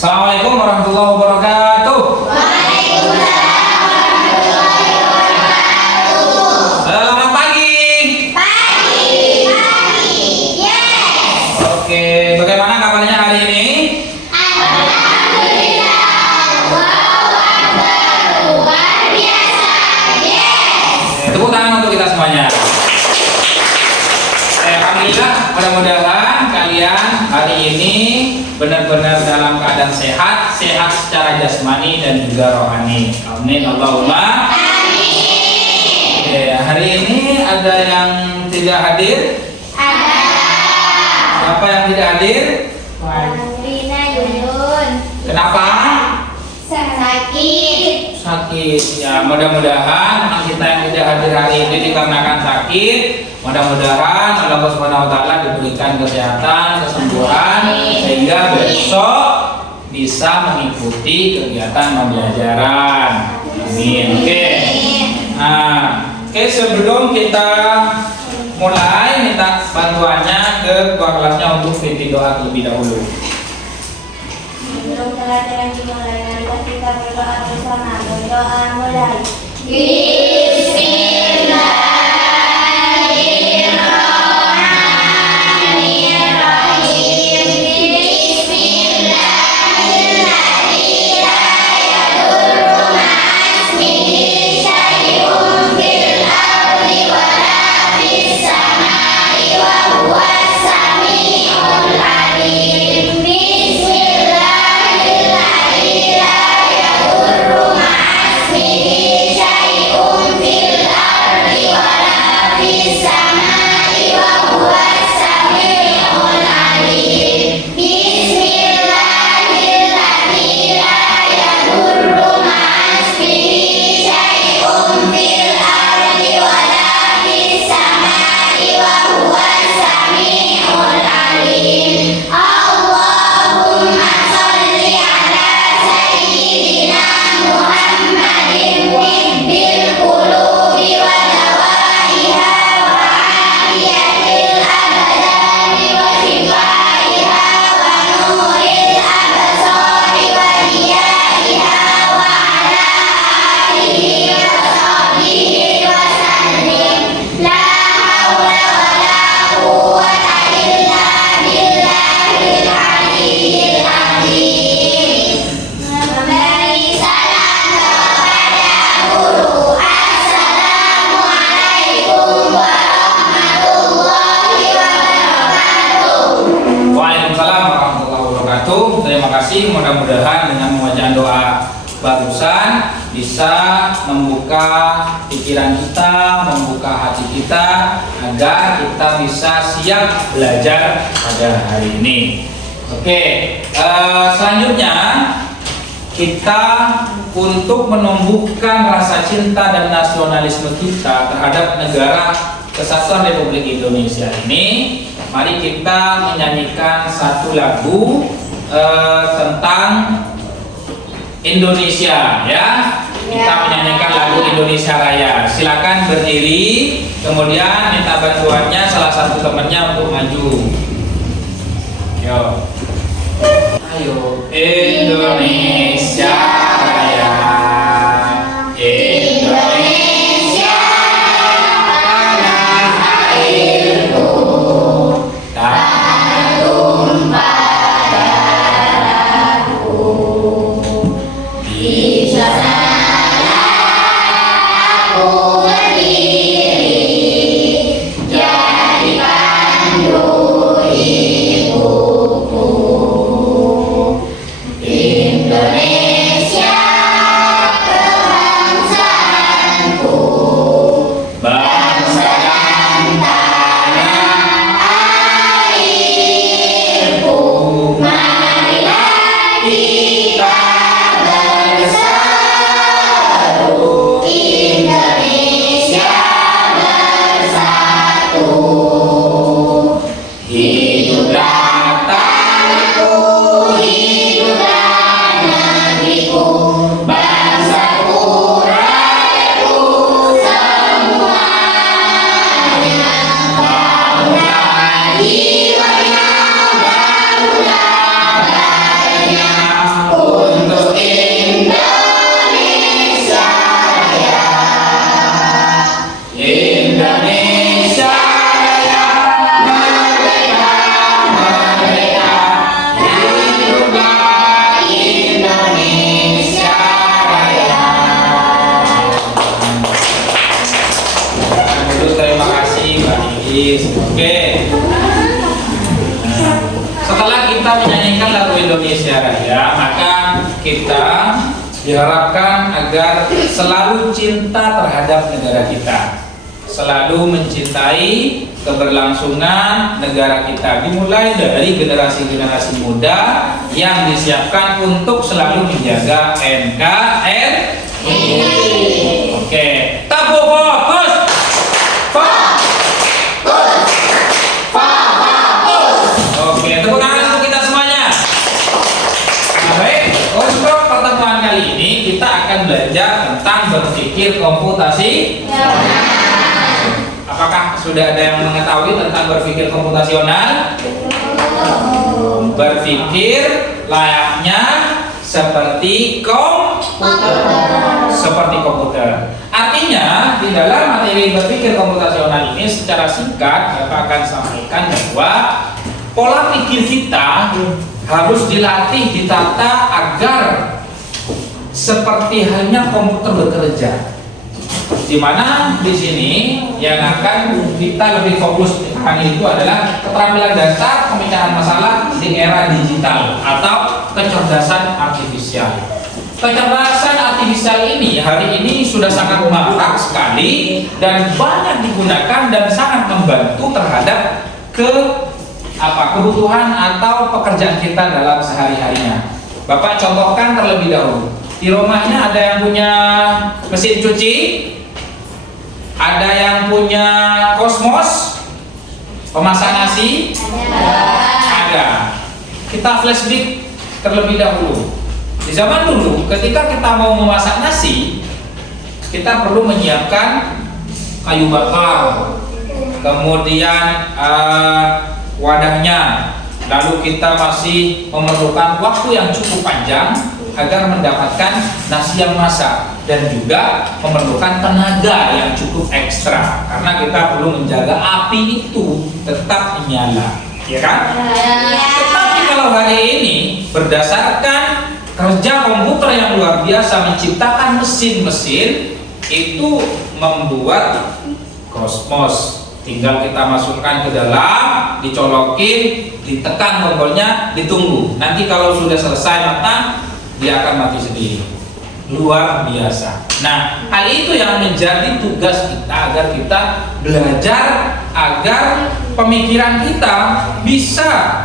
Assalamualaikum warahmatullahi wabarakatuh. Waalaikumsalam warahmatullahi wabarakatuh. Selamat pagi. Pagi. Yes. Oke, bagaimana kabarnya hari ini? Alhamdulillah. Wow, akbar. Luar biasa. Yes. Tepuk tangan untuk kita semuanya. Alhamdulillah, mudah-mudahan kalian hari ini benar-benar dalam keadaan sehat secara jasmani dan juga rohani. Amin Allahumma. Amin. Oke, hari ini ada yang tidak hadir? Ada. Siapa yang tidak hadir? Rina Yuyun. Kenapa? Sakit. Sakit. Ya, mudah-mudahan kita yang tidak hadir hari ini dikarenakan sakit. Mudah-mudahan Allah Subhanahu wa taala diberikan kesehatan, kesembuhan sehingga besok bisa mengikuti kegiatan pembelajaran. Amin. Oke. Nah, sebelum kita mulai minta bantuannya ke ketua kelasnya untuk pimpin doa terlebih dahulu. Sebelum pelajaran dimulai, mari kita berdoa bersama. Berdoa mulai. Terima kasih, mudah-mudahan dengan membaca doa barusan bisa membuka pikiran kita, membuka hati kita agar kita bisa siap belajar pada hari ini. Oke, selanjutnya kita untuk menumbuhkan rasa cinta dan nasionalisme kita terhadap negara Kesatuan Republik Indonesia ini, mari kita menyanyikan satu lagu tentang Indonesia, ya. Kita menyanyikan lagu Indonesia Raya. Silakan berdiri, kemudian minta bantuannya salah satu temannya untuk maju. Yo. Ayo, Indonesia Raya. Indonesia tanah airku, tanah tumpah darahku. Di sana aku berdiri, jadi pandu ibuku. Indonesia logis. Oke. Nah, setelah kita menyanyikan lagu Indonesia Raya, maka kita diharapkan agar selalu cinta terhadap negara kita, selalu mencintai keberlangsungan negara kita, dimulai dari generasi-generasi muda yang disiapkan untuk selalu menjaga NKRI. Oke, tabu fokus. Oke, tepuk tangan untuk kita semuanya. Nah, baik, untuk pertemuan kali ini kita akan belajar tentang berpikir komputasi. Apakah sudah ada yang mengetahui tentang berpikir komputasional? Berpikir layaknya seperti komputer. Artinya di dalam materi berpikir komputasional ini secara singkat Bapak akan sampaikan bahwa pola pikir kita harus dilatih, ditata agar seperti halnya komputer bekerja. Di mana di sini yang akan kita lebih fokus itu adalah keterampilan dasar pemecahan masalah di era digital atau kecerdasan artifisial. Kecerdasan artifisial ini hari ini sudah sangat marak sekali dan banyak digunakan dan sangat membantu terhadap kebutuhan atau pekerjaan kita dalam sehari-harinya. Bapak contohkan terlebih dahulu. Di rumahnya ada yang punya mesin cuci, ada yang punya kosmos, pemasak nasi, ada. Kita flashback terlebih dahulu. Di zaman dulu, ketika kita mau memasak nasi, kita perlu menyiapkan kayu bakar, kemudian wadahnya, lalu kita masih memerlukan waktu yang cukup panjang agar mendapatkan nasi yang masak, dan juga memerlukan tenaga yang cukup ekstra karena kita perlu menjaga api itu tetap menyala, ya kan? Tetapi kalau hari ini berdasarkan kerja komputer yang luar biasa menciptakan mesin-mesin itu membuat kosmos. Tinggal kita masukkan ke dalam, dicolokin, ditekan tombolnya, ditunggu. Nanti kalau sudah selesai matang, dia akan mati sendiri. Luar biasa. Nah, hal itu yang menjadi tugas kita agar kita belajar agar pemikiran kita bisa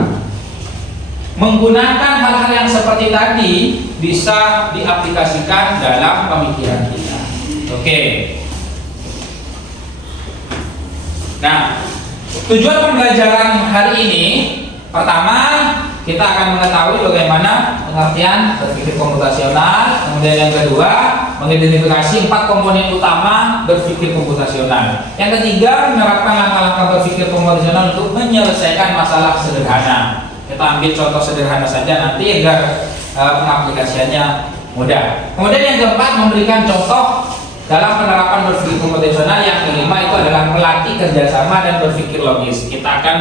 menggunakan hal-hal yang seperti tadi bisa diaplikasikan dalam pemikiran kita. Oke. Nah, tujuan pembelajaran hari ini pertama kita akan mengetahui bagaimana pengertian berpikir komputasional. Kemudian yang kedua, mengidentifikasi 4 komponen utama berpikir komputasional. Yang ketiga, menerapkan langkah-langkah berpikir komputasional untuk menyelesaikan masalah sederhana. Kita ambil contoh sederhana saja nanti agar pengaplikasiannya mudah. Kemudian yang keempat, memberikan contoh dalam penerapan berpikir komputasional. Yang kelima itu adalah melatih kerjasama dan berpikir logis. Kita akan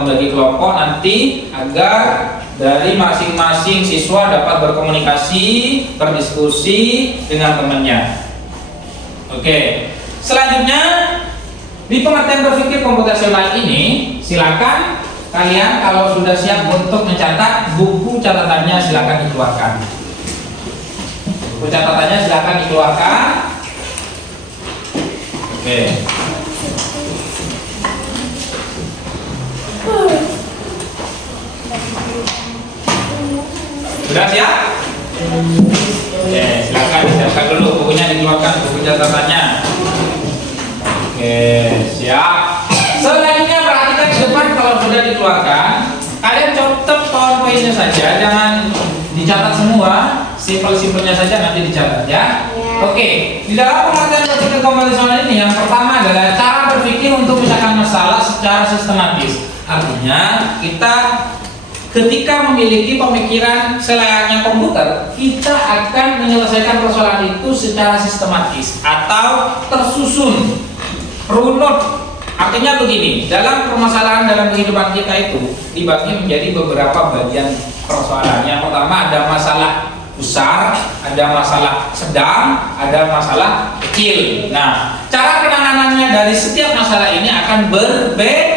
membagi kelompok nanti agar dari masing-masing siswa dapat berkomunikasi, berdiskusi dengan temannya. Oke. Selanjutnya di pengertian berpikir komputasional ini, silakan kalian kalau sudah siap untuk mencatat, buku catatannya silakan dikeluarkan. Buku catatannya silakan dikeluarkan. Oke. Sudah siap? Oke, silakan disiapkan dulu bukunya, dikeluarkan buku catatannya. Oke, siap. Selanjutnya perhatikan ke depan, kalau sudah dikeluarkan, kalian catat poin-poinnya saja, jangan dicatat semua, simpel-simpelnya saja nanti dicatat ya. Oke, di dalam pengertian berpikir komputasional ini yang pertama adalah cara berpikir untuk menyelesaikan masalah secara sistematis. Artinya kita ketika memiliki pemikiran selayaknya komputer, kita akan menyelesaikan persoalan itu secara sistematis atau tersusun, runut. Artinya begini, dalam permasalahan dalam kehidupan kita itu dibagi menjadi beberapa bagian persoalan. Yang pertama ada masalah besar, ada masalah sedang, ada masalah kecil. Nah, cara penanganannya dari setiap masalah ini akan berbeda.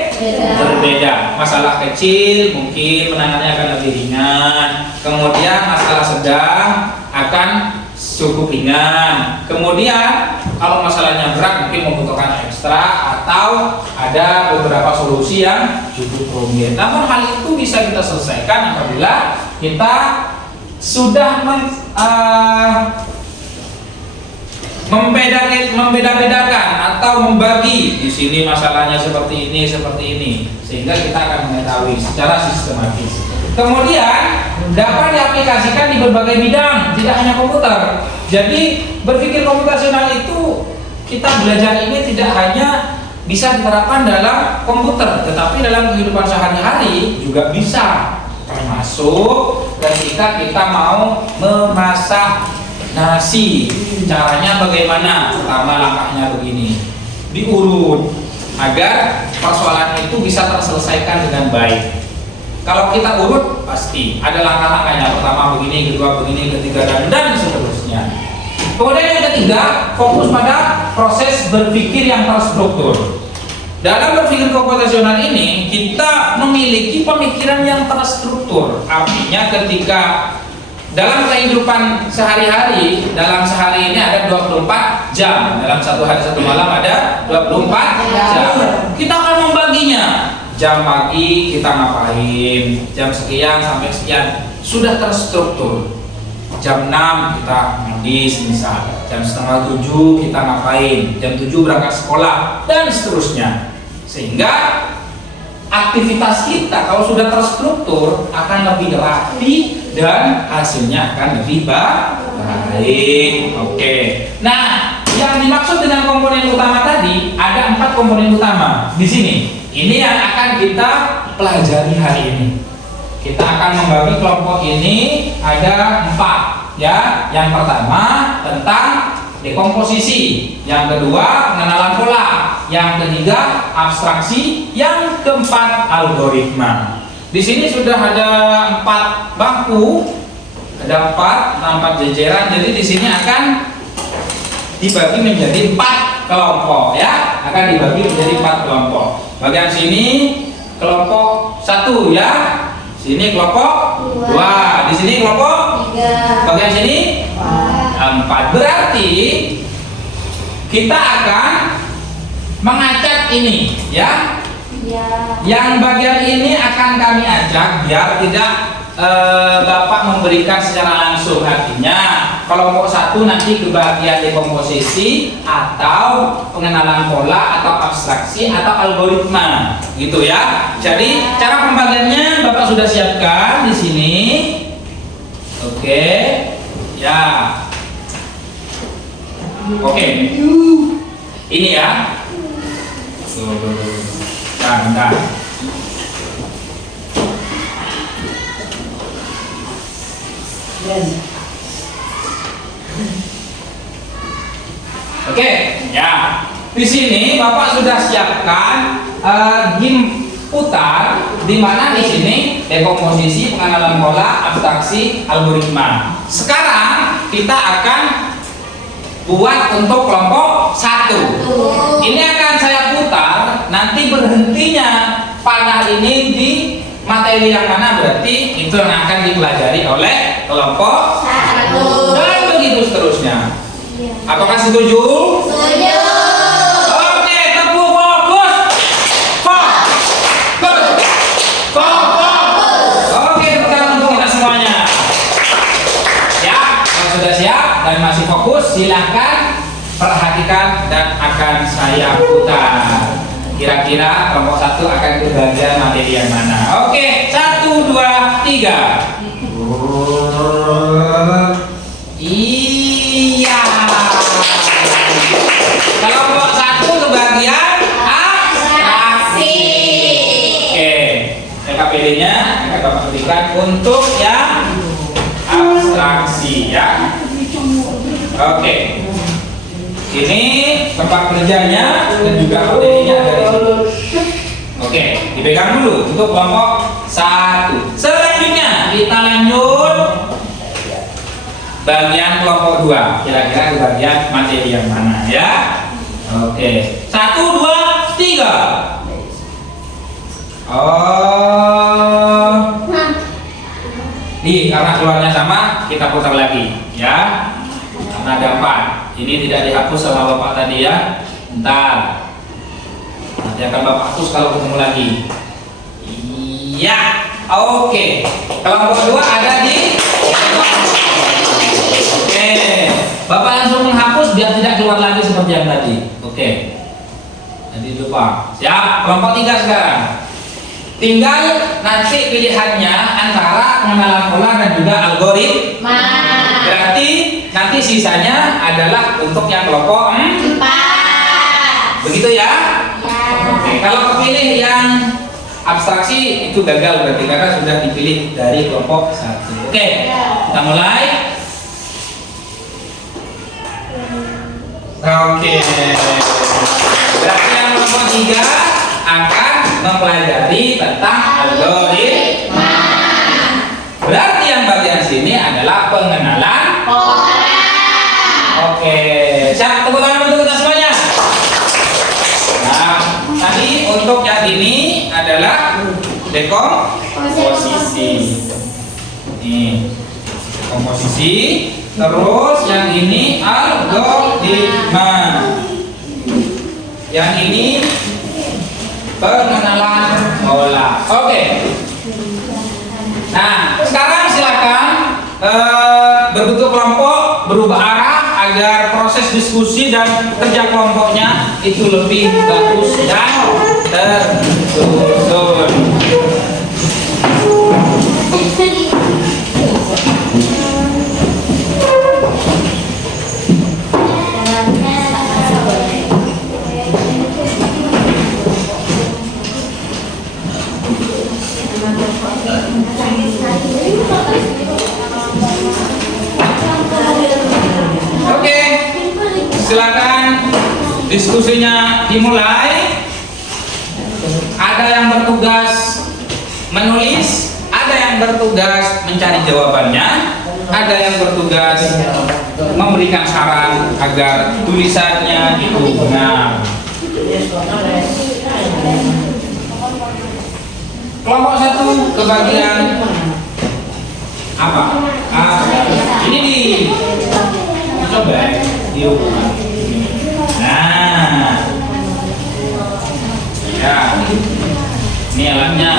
Masalah kecil mungkin penanganannya akan lebih ringan. Kemudian masalah sedang akan cukup ringan. Kemudian kalau masalahnya berat mungkin membutuhkan ekstra atau ada beberapa solusi yang cukup rumit. Namun hal itu bisa kita selesaikan apabila kita sudah membeda-bedakan atau membagi. Di sini masalahnya seperti ini, sehingga kita akan mengetahui secara sistematis. Kemudian dapat diaplikasikan di berbagai bidang, tidak hanya komputer. Jadi berpikir komputasional itu, kita belajar ini tidak hanya bisa diterapkan dalam komputer, tetapi dalam kehidupan sehari-hari juga bisa. Termasuk ketika kita mau memasak nasi, caranya bagaimana? Pertama langkahnya begini, diurut agar persoalan itu bisa terselesaikan dengan baik. Kalau kita urut pasti ada langkah-langkahnya. Pertama begini, kedua begini, ketiga dan seterusnya. Kemudian yang ketiga, fokus pada proses berpikir yang terstruktur. Dalam berpikir komputasional ini kita memiliki pemikiran yang terstruktur. Artinya ketika dalam kehidupan sehari-hari, dalam sehari ini ada 24 jam. Dalam satu hari satu malam ada 24 jam. Kita akan membaginya. Jam pagi kita ngapain, jam sekian sampai sekian, sudah terstruktur. Jam 6 kita mandi semisal, jam setengah 7 kita ngapain, jam 7 berangkat sekolah, dan seterusnya. Sehingga aktivitas kita kalau sudah terstruktur akan lebih rapi dan hasilnya akan lebih baik. Oke. Nah, yang dimaksud dengan komponen utama tadi ada 4 komponen utama di sini. Ini yang akan kita pelajari hari ini. Kita akan membagi kelompok ini ada 4 ya. Yang pertama tentang dekomposisi, yang kedua pengenalan pola, yang ketiga abstraksi, yang keempat algoritma. Di sini sudah ada 4 bangku, ada 4 jejeran. Jadi di sini akan dibagi menjadi 4 kelompok ya, akan dibagi menjadi 4 kelompok. Bagian sini kelompok 1 ya, sini kelompok 2, di sini kelompok 3, bagian sini 4. Berarti kita akan mengacak ini ya. Yang bagian ini akan kami ajak biar tidak Bapak memberikan secara langsung. Artinya kelompok 1 nanti ke bagian dekomposisi atau pengenalan pola atau abstraksi atau algoritma gitu ya. Jadi cara pembagiannya Bapak sudah siapkan di sini. Oke. Ya. Oke. Ini ya. Bentar. Oke, ya. Di sini Bapak sudah siapkan game putar, di mana di sini dekomposisi, pengenalan pola, abstraksi, algoritma. Sekarang kita akan buat untuk kelompok 1. Ini akan saya putar, nanti berhentinya panah ini di materi yang mana, berarti itu yang akan dipelajari oleh kelompok 1 dan begitu seterusnya. Apakah setuju? Setuju. Oke, teguh, fokus. Fokus. Oke, sekarang untuk kita semuanya. Ya, kalau sudah siap dan masih fokus, silahkan perhatikan dan akan saya putar. Kira-kira kelompok 1 akan ke bagian materi yang mana? Oke, 1, 2, 3. Iya. Kelompok 1 ke bagian abstraksi. Oke, PKPD-nya akan Bapak berikan untuk yang abstraksi ya. Oke. Ini tempat kerjanya dan juga materinya ada di sini. Oke, dipegang dulu untuk kelompok 1. Selanjutnya kita lanjut bagian kelompok 2. Kira-kira di bagian materi yang mana ya? Oke. 1, 2, 3. Oh. Nih, karena keluarnya sama, kita putar lagi ya. Karena ada 4. Ini tidak dihapus sama Bapak tadi ya. Bentar. Nanti akan Bapak hapus kalau ketemu lagi. Iya. Oke. Kelompok 2 ada di. Oke. Bapak langsung menghapus biar tidak keluar lagi seperti yang tadi. Oke. Jadi lupa. Siap. Kelompok 3 sekarang. Tinggal nanti pilihannya antara pengenalan pola dan juga algoritma. Berarti nanti sisanya adalah untuk yang kelompok 4. Begitu ya? Oke. Kalau kepilih yang abstraksi itu gagal berarti karena sudah dipilih dari kelompok 1. Oke. Kita mulai. Oke. Berarti yang kelompok 3 akan mempelajari tentang algoritma. Berarti yang bagian sini adalah pengenalan pola. Oke, siap, tepuk tangan untuk kita semuanya. Nah, tadi untuk yang ini adalah dekomposisi. Nih, dekomposisi. Terus yang ini algoritma. Yang ini pengenalan pola. Oke. Nah, sekarang silakan berbentuk kelompok, berubah arah agar proses diskusi dan kerja kelompoknya itu lebih bagus dan tersusun. Oke, silakan diskusinya dimulai. Ada yang bertugas menulis, ada yang bertugas mencari jawabannya, ada yang bertugas memberikan saran agar tulisannya itu benar. Kelompok 1 kebagian apa? Ini coba di rumah. Nah, ya, ini alatnya.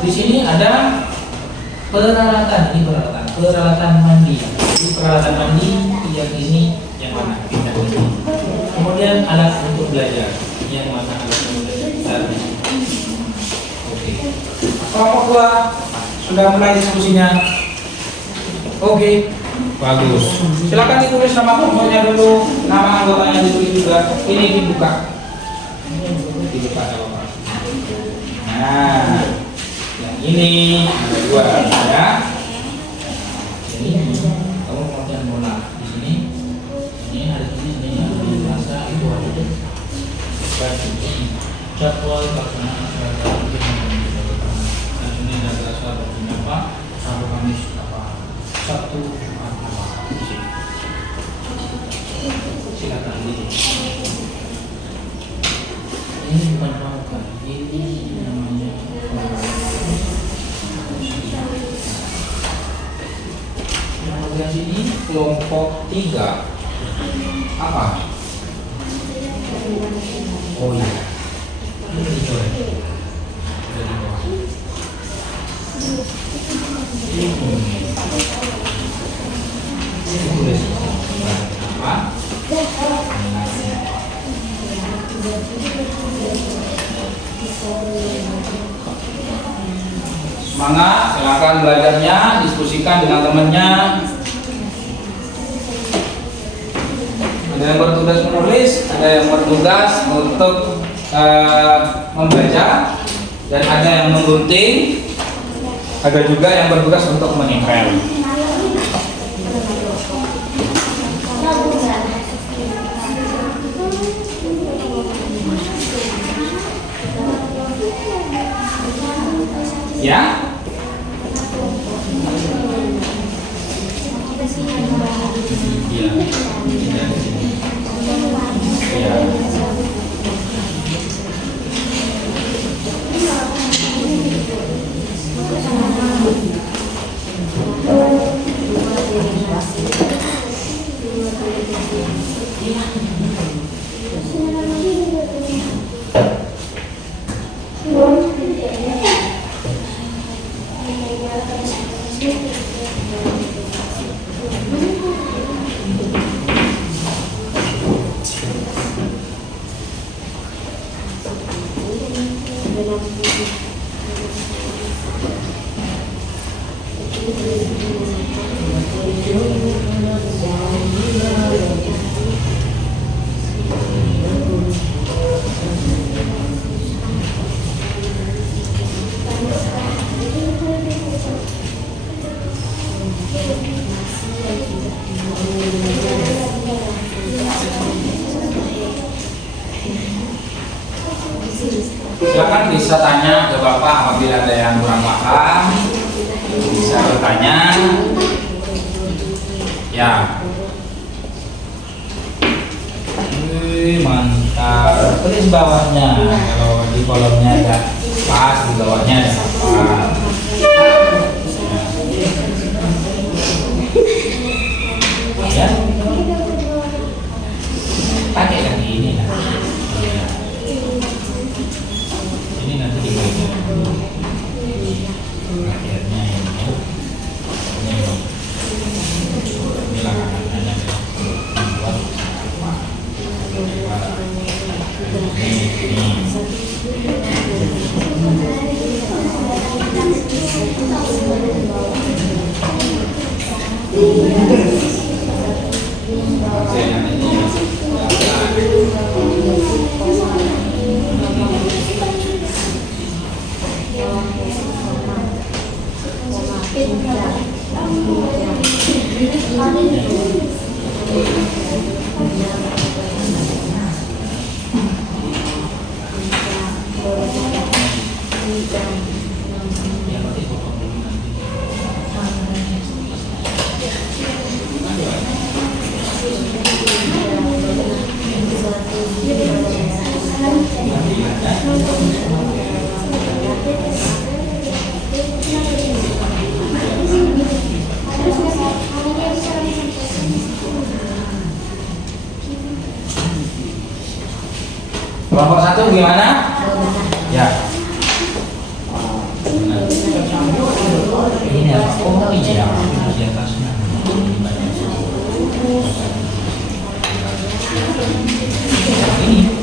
Di sini ada peralatan, ini peralatan mandi. Ini peralatan mandi yang ini yang mana? Pindah ini. Kemudian alat untuk belajar, yang mana alat untuk belajar? Oke. Kelompok 2 sudah mulai diskusinya. Oke, bagus. Silakan ditulis nama kelompoknya dulu, nama anggotanya ditulis juga. Ini dibuka. Dibuka apa? Nah, yang ini ada 2 ya. Ini kamu kemudian bola di sini. Ini ada di sini yang dirasa itu ada. Jadwal pelaksanaan seragam dan ini ada dasar apa? Rabu Kamis apa? Sabtu Jumat apa? Silakan di. Ini bukan pramuka, ini namanya. Yang sini kelompok 3 apa? Oh iya, ini dicoret. Sudah di bawah. Ini tulis apa? Semangat, silakan belajarnya, diskusikan dengan temannya. Ada yang bertugas menulis, ada yang bertugas untuk membaca, dan ada yang menggunting, ada juga yang bertugas untuk menempel. Iya. Iya. Silakan bisa tanya ke Bapak apabila ada yang kurang paham, bisa bertanya. Ya. Mantap. Tulis bawahnya. Kalau di kolomnya ada pas, di bawahnya ada apa. Ya. Pakai lagi ini lah. Ini nanti dibagian akhirnya ini lah hanya buat kelompok 1 gimana? Ya. Ini apa? Oh iya, di atasnya. Ini.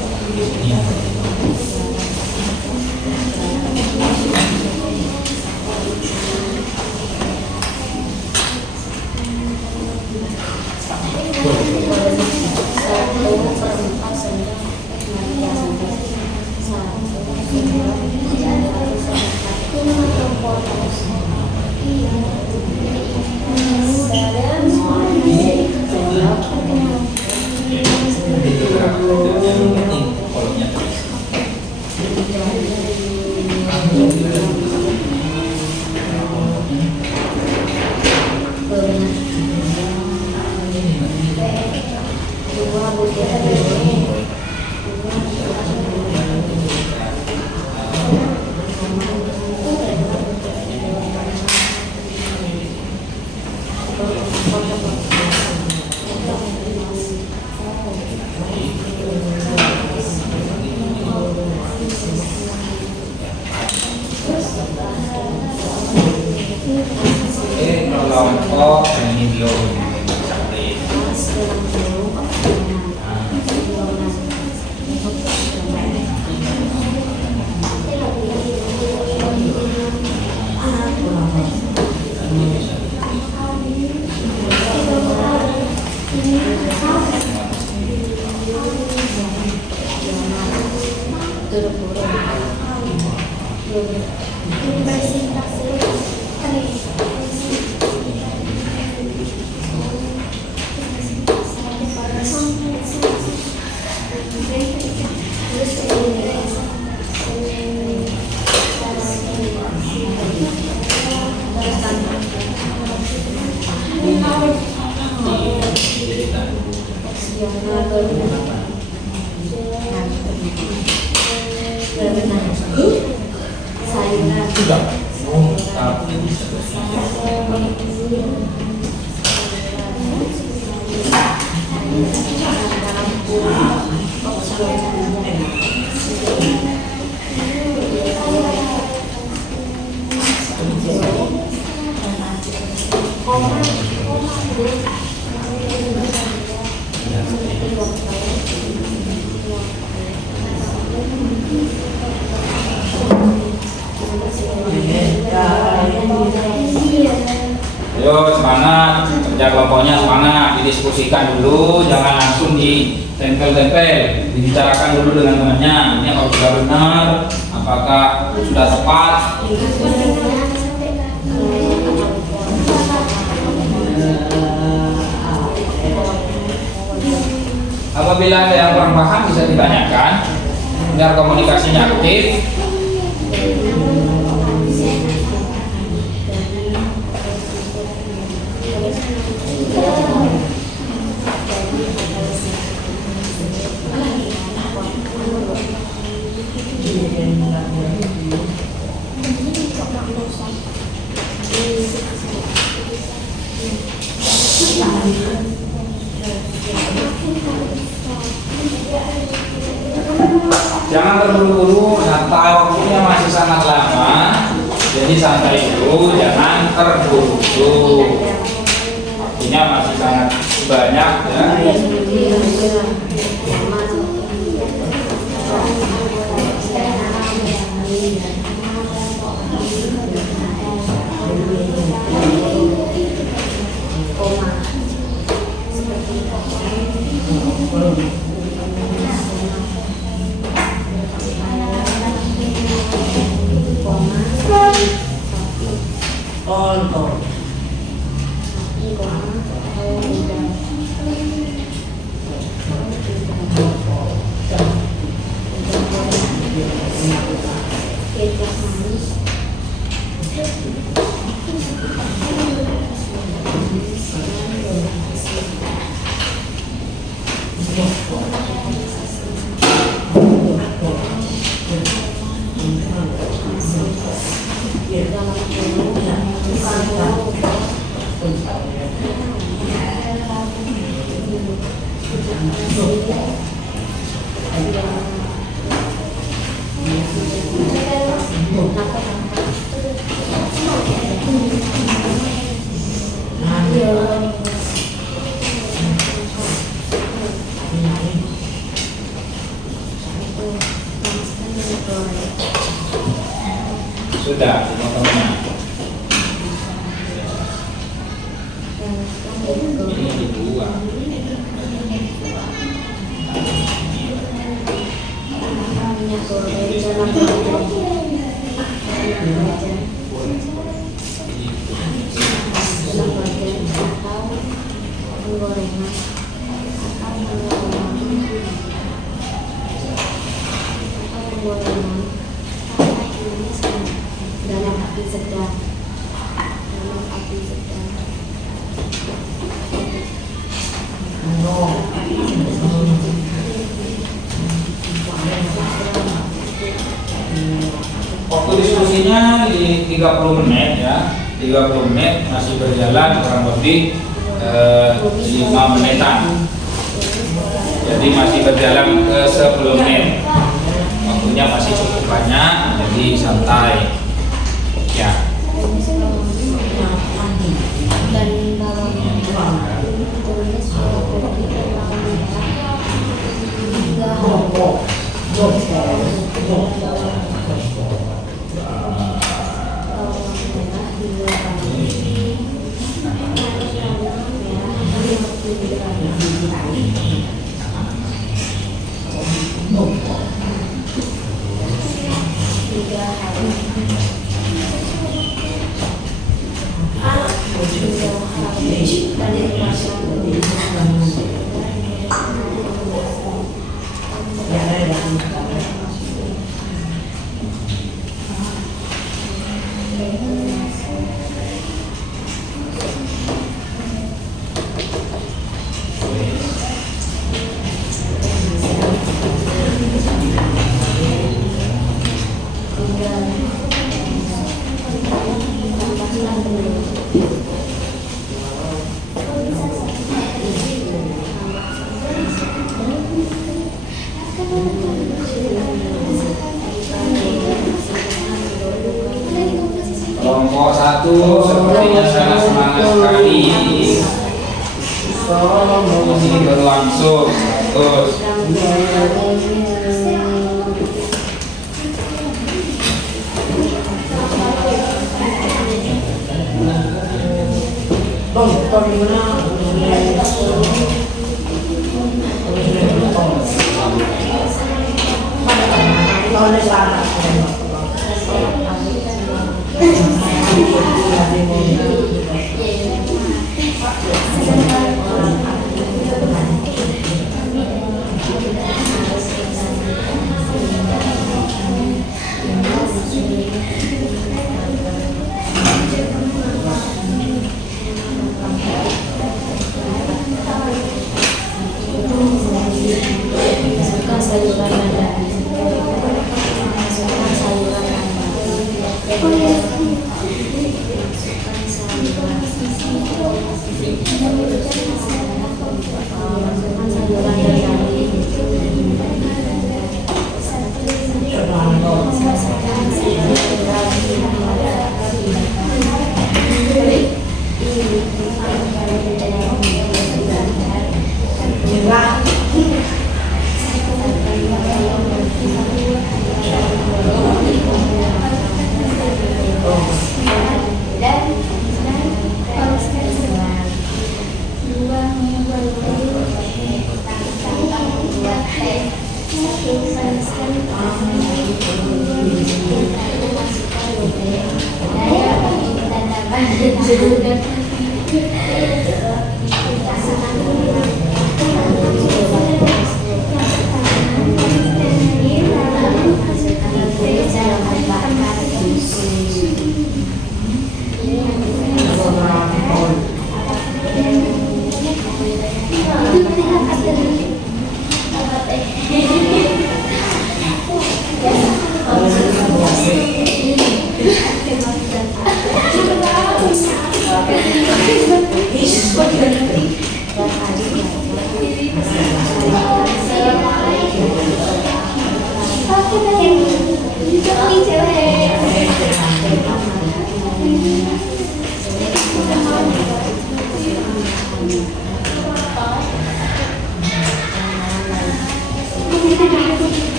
Kelompok ini belum sampai. Sudah. Ayo semangat, kerja kelompoknya semangat, didiskusikan dulu, jangan langsung ditempel-tempel, dibicarakan dulu dengan temannya. Ini kalau sudah benar, apakah sudah tepat? Apabila ada yang kurang paham bisa ditanyakan, biar komunikasinya aktif. Jangan terburu-buru, santai, waktunya masih sangat lama. Jadi santai dulu, jangan terburu-buru. Waktunya masih sangat banyak ya. Sudah, teman-teman. Ini dua. Dalam api sedang. Waktu diskusinya di 30 menit ya, 30 menit masih berjalan kurang lebih 5 menitan. Jadi masih berjalan ke 10 menit. Waktunya masih cukup banyak, jadi santai. Ya. satu sepertinya sangat semangat sekali. Masih berlangsung. Bagus. Masukkan sayuran nada. Masukkan sayuran nada. Masukkan sayuran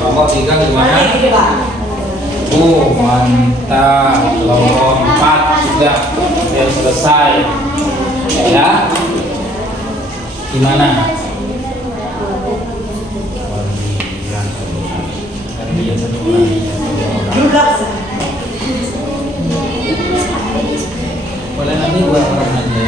Kelompok 3 gimana? Mantap. Kelompok 4 sudah selesai. Ya. Gimana? Boleh nanti gua orang aja.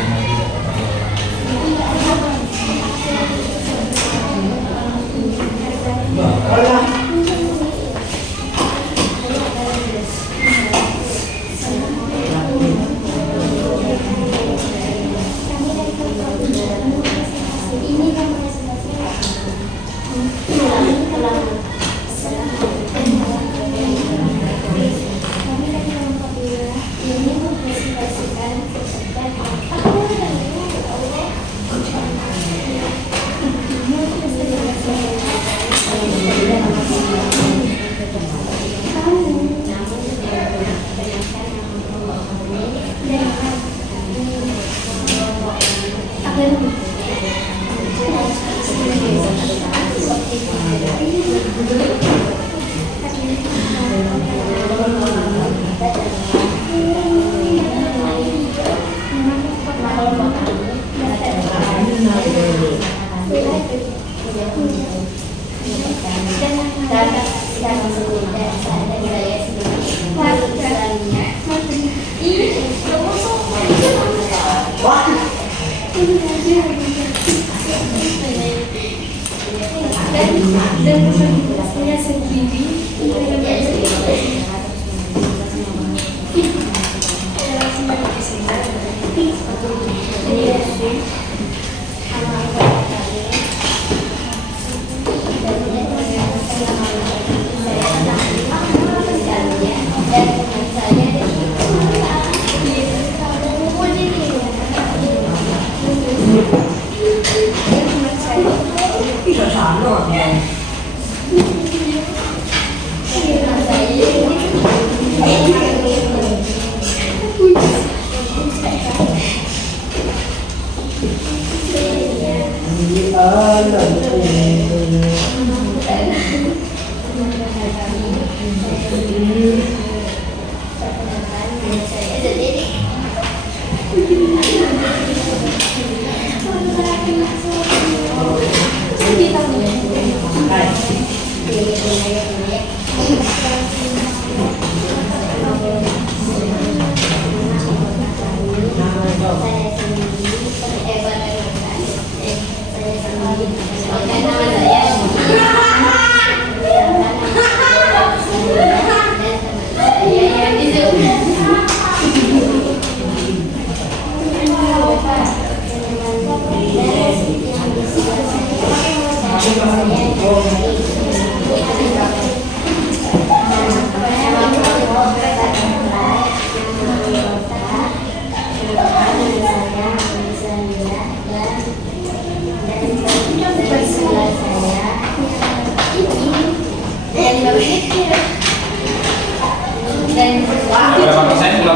Berapa persen? 81?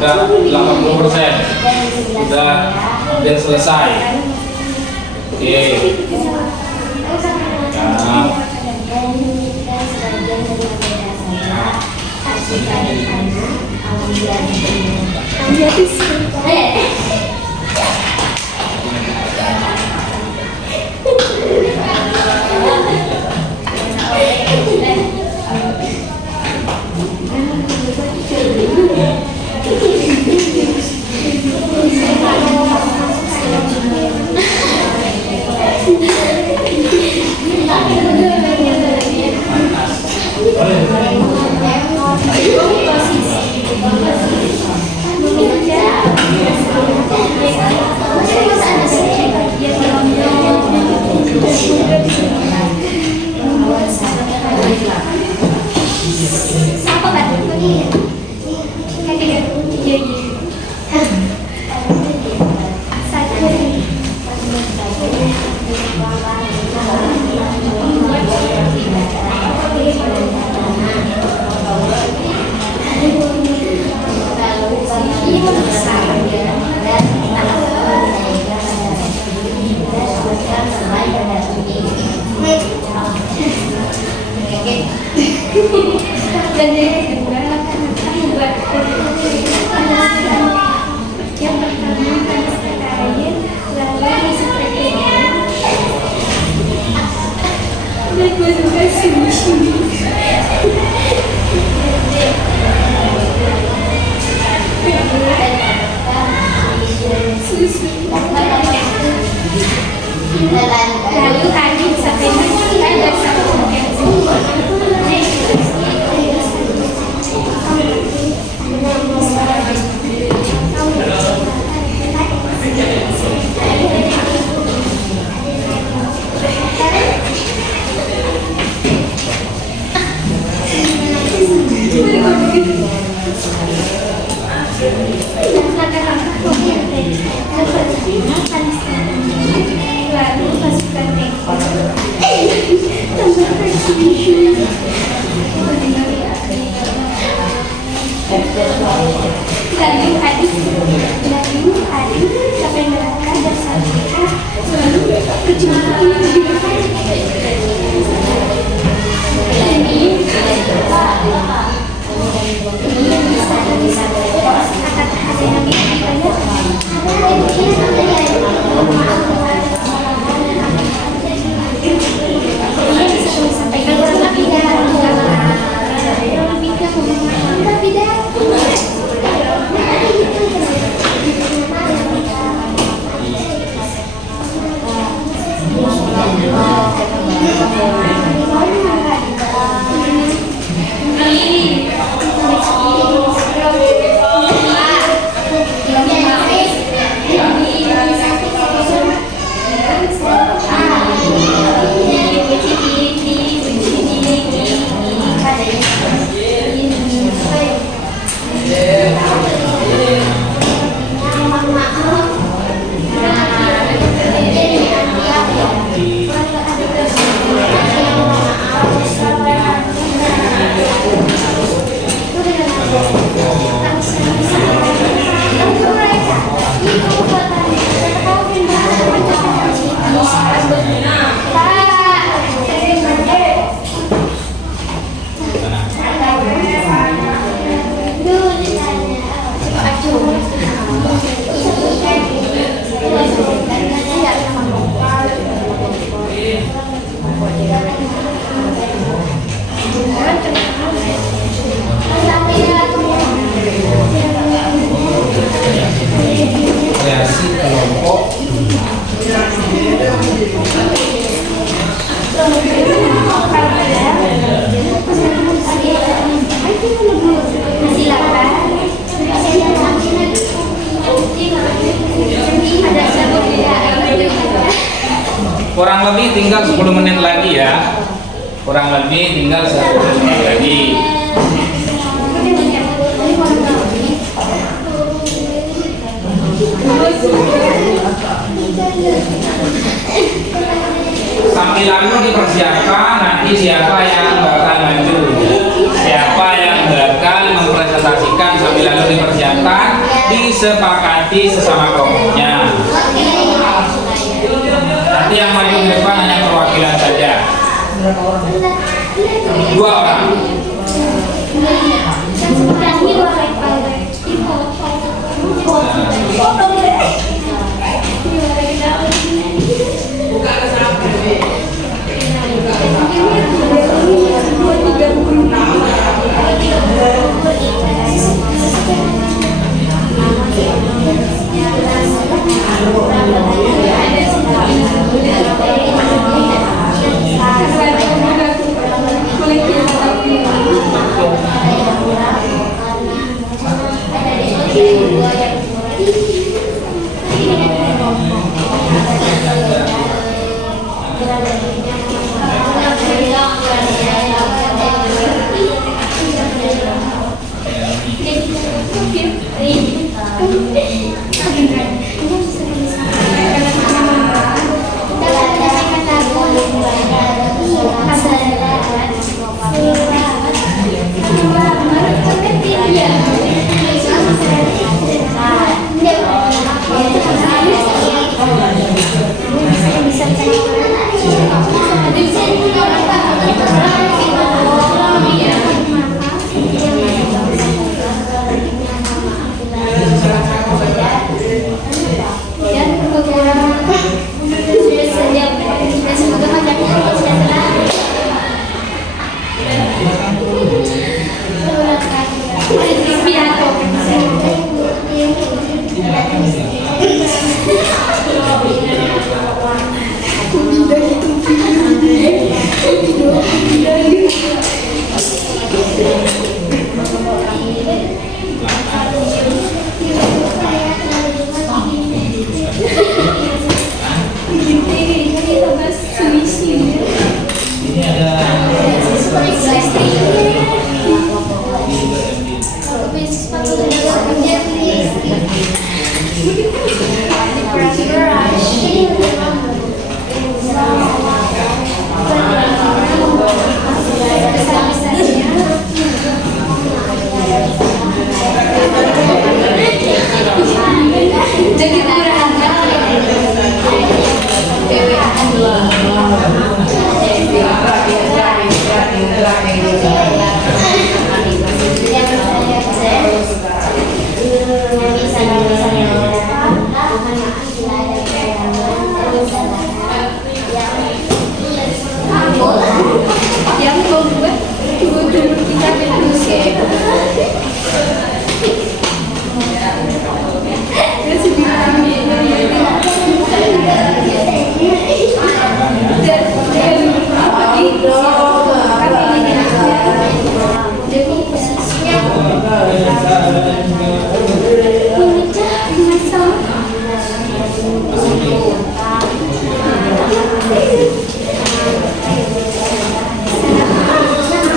Udah 80%. Udah hampir selesai. Oke. Nah. Lalu tadi sampai ada sampai neraka dan sampai kurang lebih tinggal 10 menit lagi ya. Kurang lebih tinggal 10 menit lagi. Sambil lalu dipersiapkan nanti siapa yang bakal maju, siapa yang bakal mempresentasikan, sambil lalu dipersiapkan, disepakati sesama kelompoknya. Nanti yang maju di depan hanya perwakilan saja, 2 orang.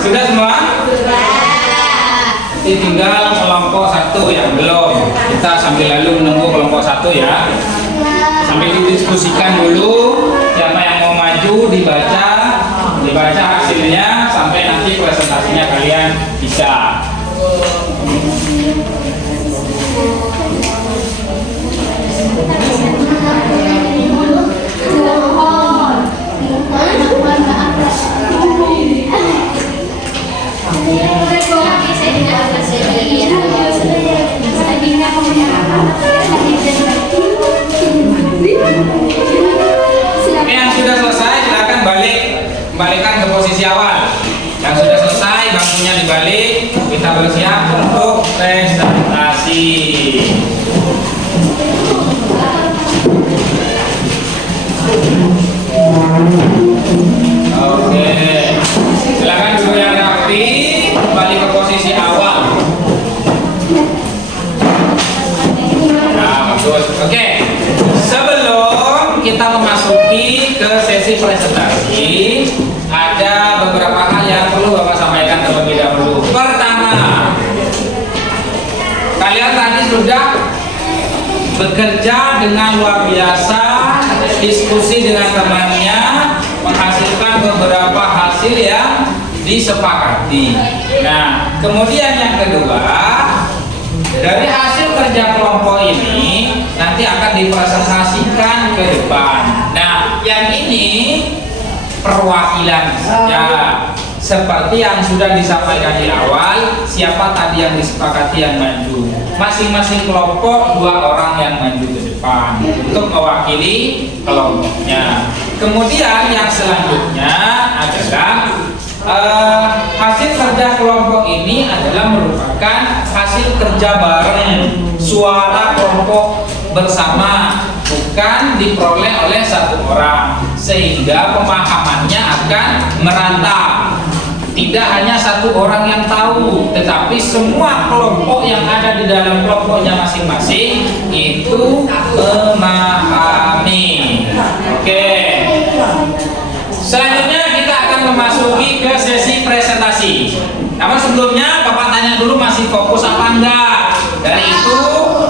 Sudah semua? Ini tinggal kelompok 1 yang belum. Kita sambil lalu menunggu kelompok 1 ya. Sambil didiskusikan dulu siapa yang mau maju, dibaca hasilnya sampai nanti presentasinya kalian bisa. Yang sudah selesai silakan kembalikan ke posisi awal. Yang sudah selesai bangkunya dibalik, kita bersiap untuk presentasi. Oke, silakan dulu yang rapi kembali ke posisi awal. Nah, bagus. Oke, sebelum kita memasuki ke sesi Kalian tadi sudah bekerja dengan luar biasa, diskusi dengan temannya, menghasilkan beberapa hasil yang disepakati. Nah, kemudian yang kedua, dari hasil kerja kelompok ini nanti akan dipresentasikan ke depan. Nah, yang ini perwakilan saja. Seperti yang sudah disampaikan di awal, siapa tadi yang disepakati yang maju? Masing-masing kelompok 2 orang yang maju ke depan untuk mewakili kelompoknya. Kemudian yang selanjutnya adalah hasil kerja kelompok ini adalah merupakan hasil kerja bareng, suara kelompok bersama, bukan diperoleh oleh satu orang, sehingga pemahamannya akan merata. Tidak hanya satu orang yang tahu, tetapi semua kelompok yang ada di dalam kelompoknya masing-masing itu memahami. Oke. Selanjutnya kita akan memasuki ke sesi presentasi. Namun sebelumnya Bapak tanya dulu masih fokus apa enggak. Dari itu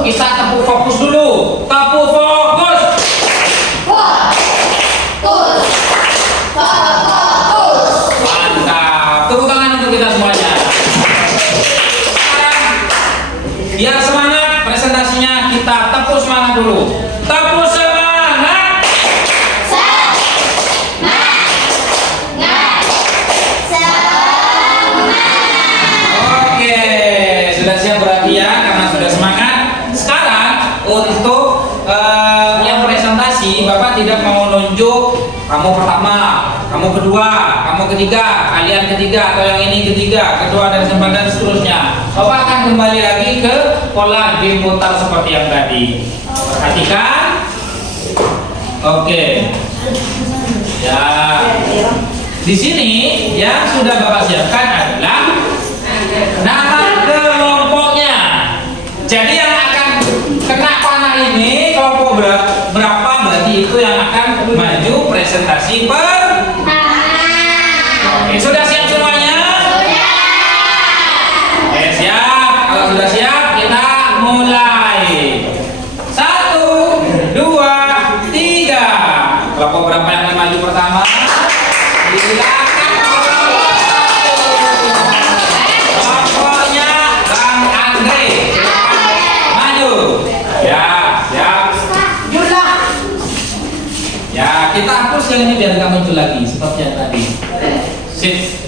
kita tepuk fokus dulu. Tepuk fokus. Mantap. Tepuk tangan untuk kita semuanya. Sekarang biar semangat presentasinya, kita tepuk semangat dulu. Tepuk semangat. Sudah siap berarti ya, karena sudah semangat. Sekarang untuk yang presentasi, Bapak tidak mau nunjuk kamu pertama, kamu kedua, kamu ketiga, kalian ketiga, atau yang ini ketiga, kedua dan keempat dan seterusnya. Bapak akan kembali lagi ke pola game putar seperti yang tadi. Perhatikan. Oke. Ya. Di sini yang sudah Bapak siapkan adalah nama kelompoknya. Jadi yang akan kena panah ini kelompok berapa, berarti itu yang akan maju presentasi Oke, sudah siap semuanya? Sudah. Oke, siap. Kalau sudah siap, kita mulai. 1, 2, 3. Kelompok berapa yang akan maju pertama? Silakan. Ya, kita hapus yang ini biar nggak muncul lagi seperti yang tadi. Sip.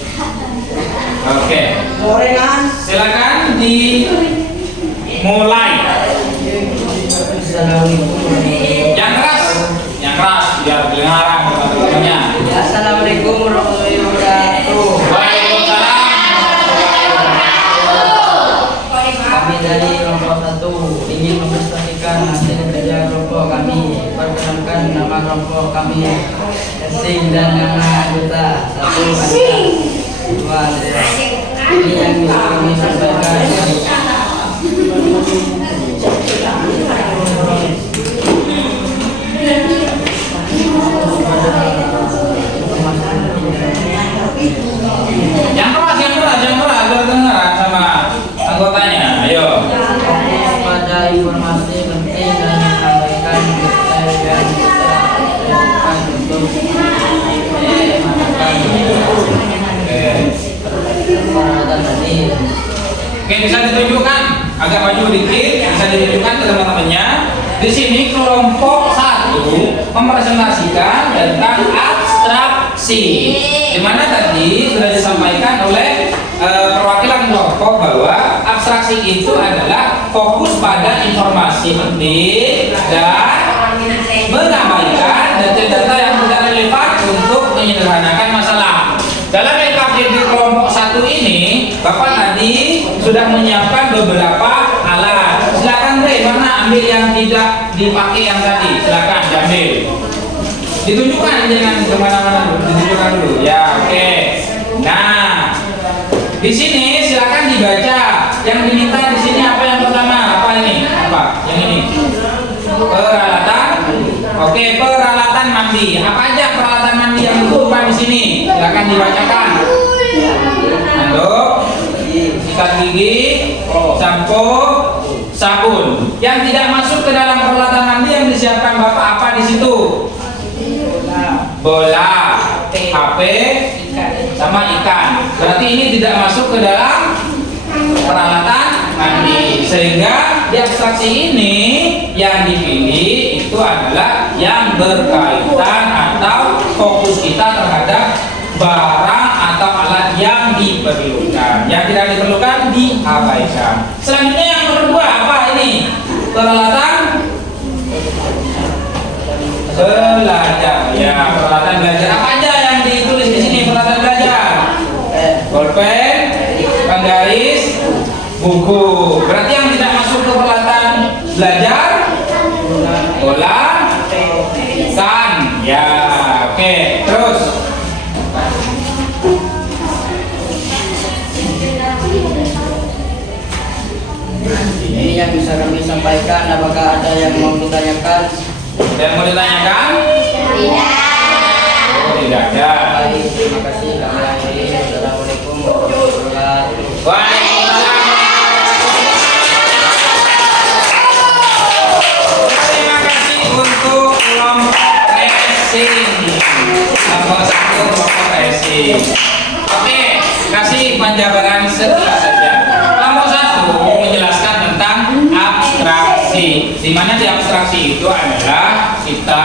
Oke. Silakan dimulai. Yang keras biar kedengaran teman-temannya. Assalamualaikum warahmatullahi wabarakatuh. Waalaikumsalam. Kami dari kelompok 1 ingin mempresentasikan hasil kerja kelompok kami. Perkenalkan nama kelompok kami Asing dan nama anggota 1 Anda, 2 Andrea. Ini yang bisa kami sampaikan. Yang keras agar dengar sama anggotanya. Ayo. Pada informasi penting dan menyampaikan detail dan diterapkan untuk peralatan tadi. Oke, bisa ditunjukkan agak maju dikit, bisa ditunjukkan ke teman-temannya. Di sini kelompok 1 mempresentasikan tentang abstraksi. Di mana tadi sudah disampaikan oleh perwakilan kelompok bahwa abstraksi itu adalah fokus pada informasi penting dan mengabaikan data-data yang tidak relevan untuk menyederhanakan masalah. Dalam LKPD kelompok 1 ini, Bapak tadi sudah menyiapkan beberapa alat. Silakan Bre, mana ambil yang tidak dipakai yang tadi? Silakan diambil. Ditunjukkan, jangan kemana-mana dulu. Ditunjukkan dulu. Ya, oke. Nah, di sini silakan dibaca. Yang diminta di sini apa yang pertama? Apa ini? Apa? Yang ini? Peralatan. Oke, peralatan mandi. Apa aja peralatan mandi yang dibutuhkan di sini? Silakan dibacakan. Handuk, sikat gigi, sampo, sabun. Yang tidak masuk ke dalam peralatan mandi yang disiapkan Bapak apa di situ? Bola, HP, sama ikan. Berarti ini tidak masuk ke dalam peralatan mandi. Sehingga di abstraksi ini yang dipilih itu adalah yang berkaitan atau fokus kita terhadap barang atau alat yang diperlukan. Yang tidak diperlukan diabaikan. Selanjutnya yang kedua apa ini? Peralatan belajar. Ya, peralatan belajar apa aja yang ditulis di sini? Peralatan belajar. Bolpen, penggaris, buku. Berarti yang tidak masuk ke peralatan belajar, bola, ikan. Ya, oke. Terus Ini yang bisa kami sampaikan. Apakah ada yang mau ditanyakan? yang mau ditanyakan? Oh, tidak ada. Baik, terima kasih. Kami akhiri. Assalamualaikum warahmatullahi wabarakatuh. Waalaikumsalam. Terima kasih untuk kelompok racing. Kelompok 1 kelompok racing. Oke, kasih penjabaran setelah saja. Kelompok 1 menjelaskan tentang abstraksi. Di mana di abstraksi itu adalah kita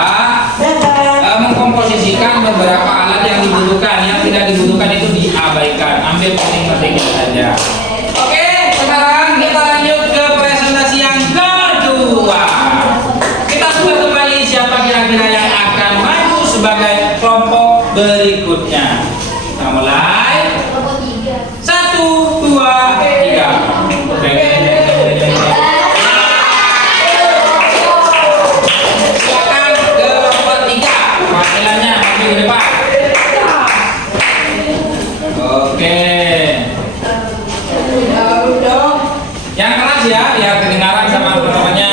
mengkomposisikan beberapa alat yang dibutuhkan, yang tidak dibutuhkan itu diabaikan. Ambil penting-pentingnya saja. Oke, sekarang kita lanjut ke presentasi yang kedua. Kita sudah kembali siapa kira-kira yang akan maju sebagai kelompok berikutnya. Kita mulai. 1, 2, 3. Silakan ke kelompok 3. Wakilannya maju ke depan. Oke. Yang keras ya, biar kedengaran sama teman-temannya.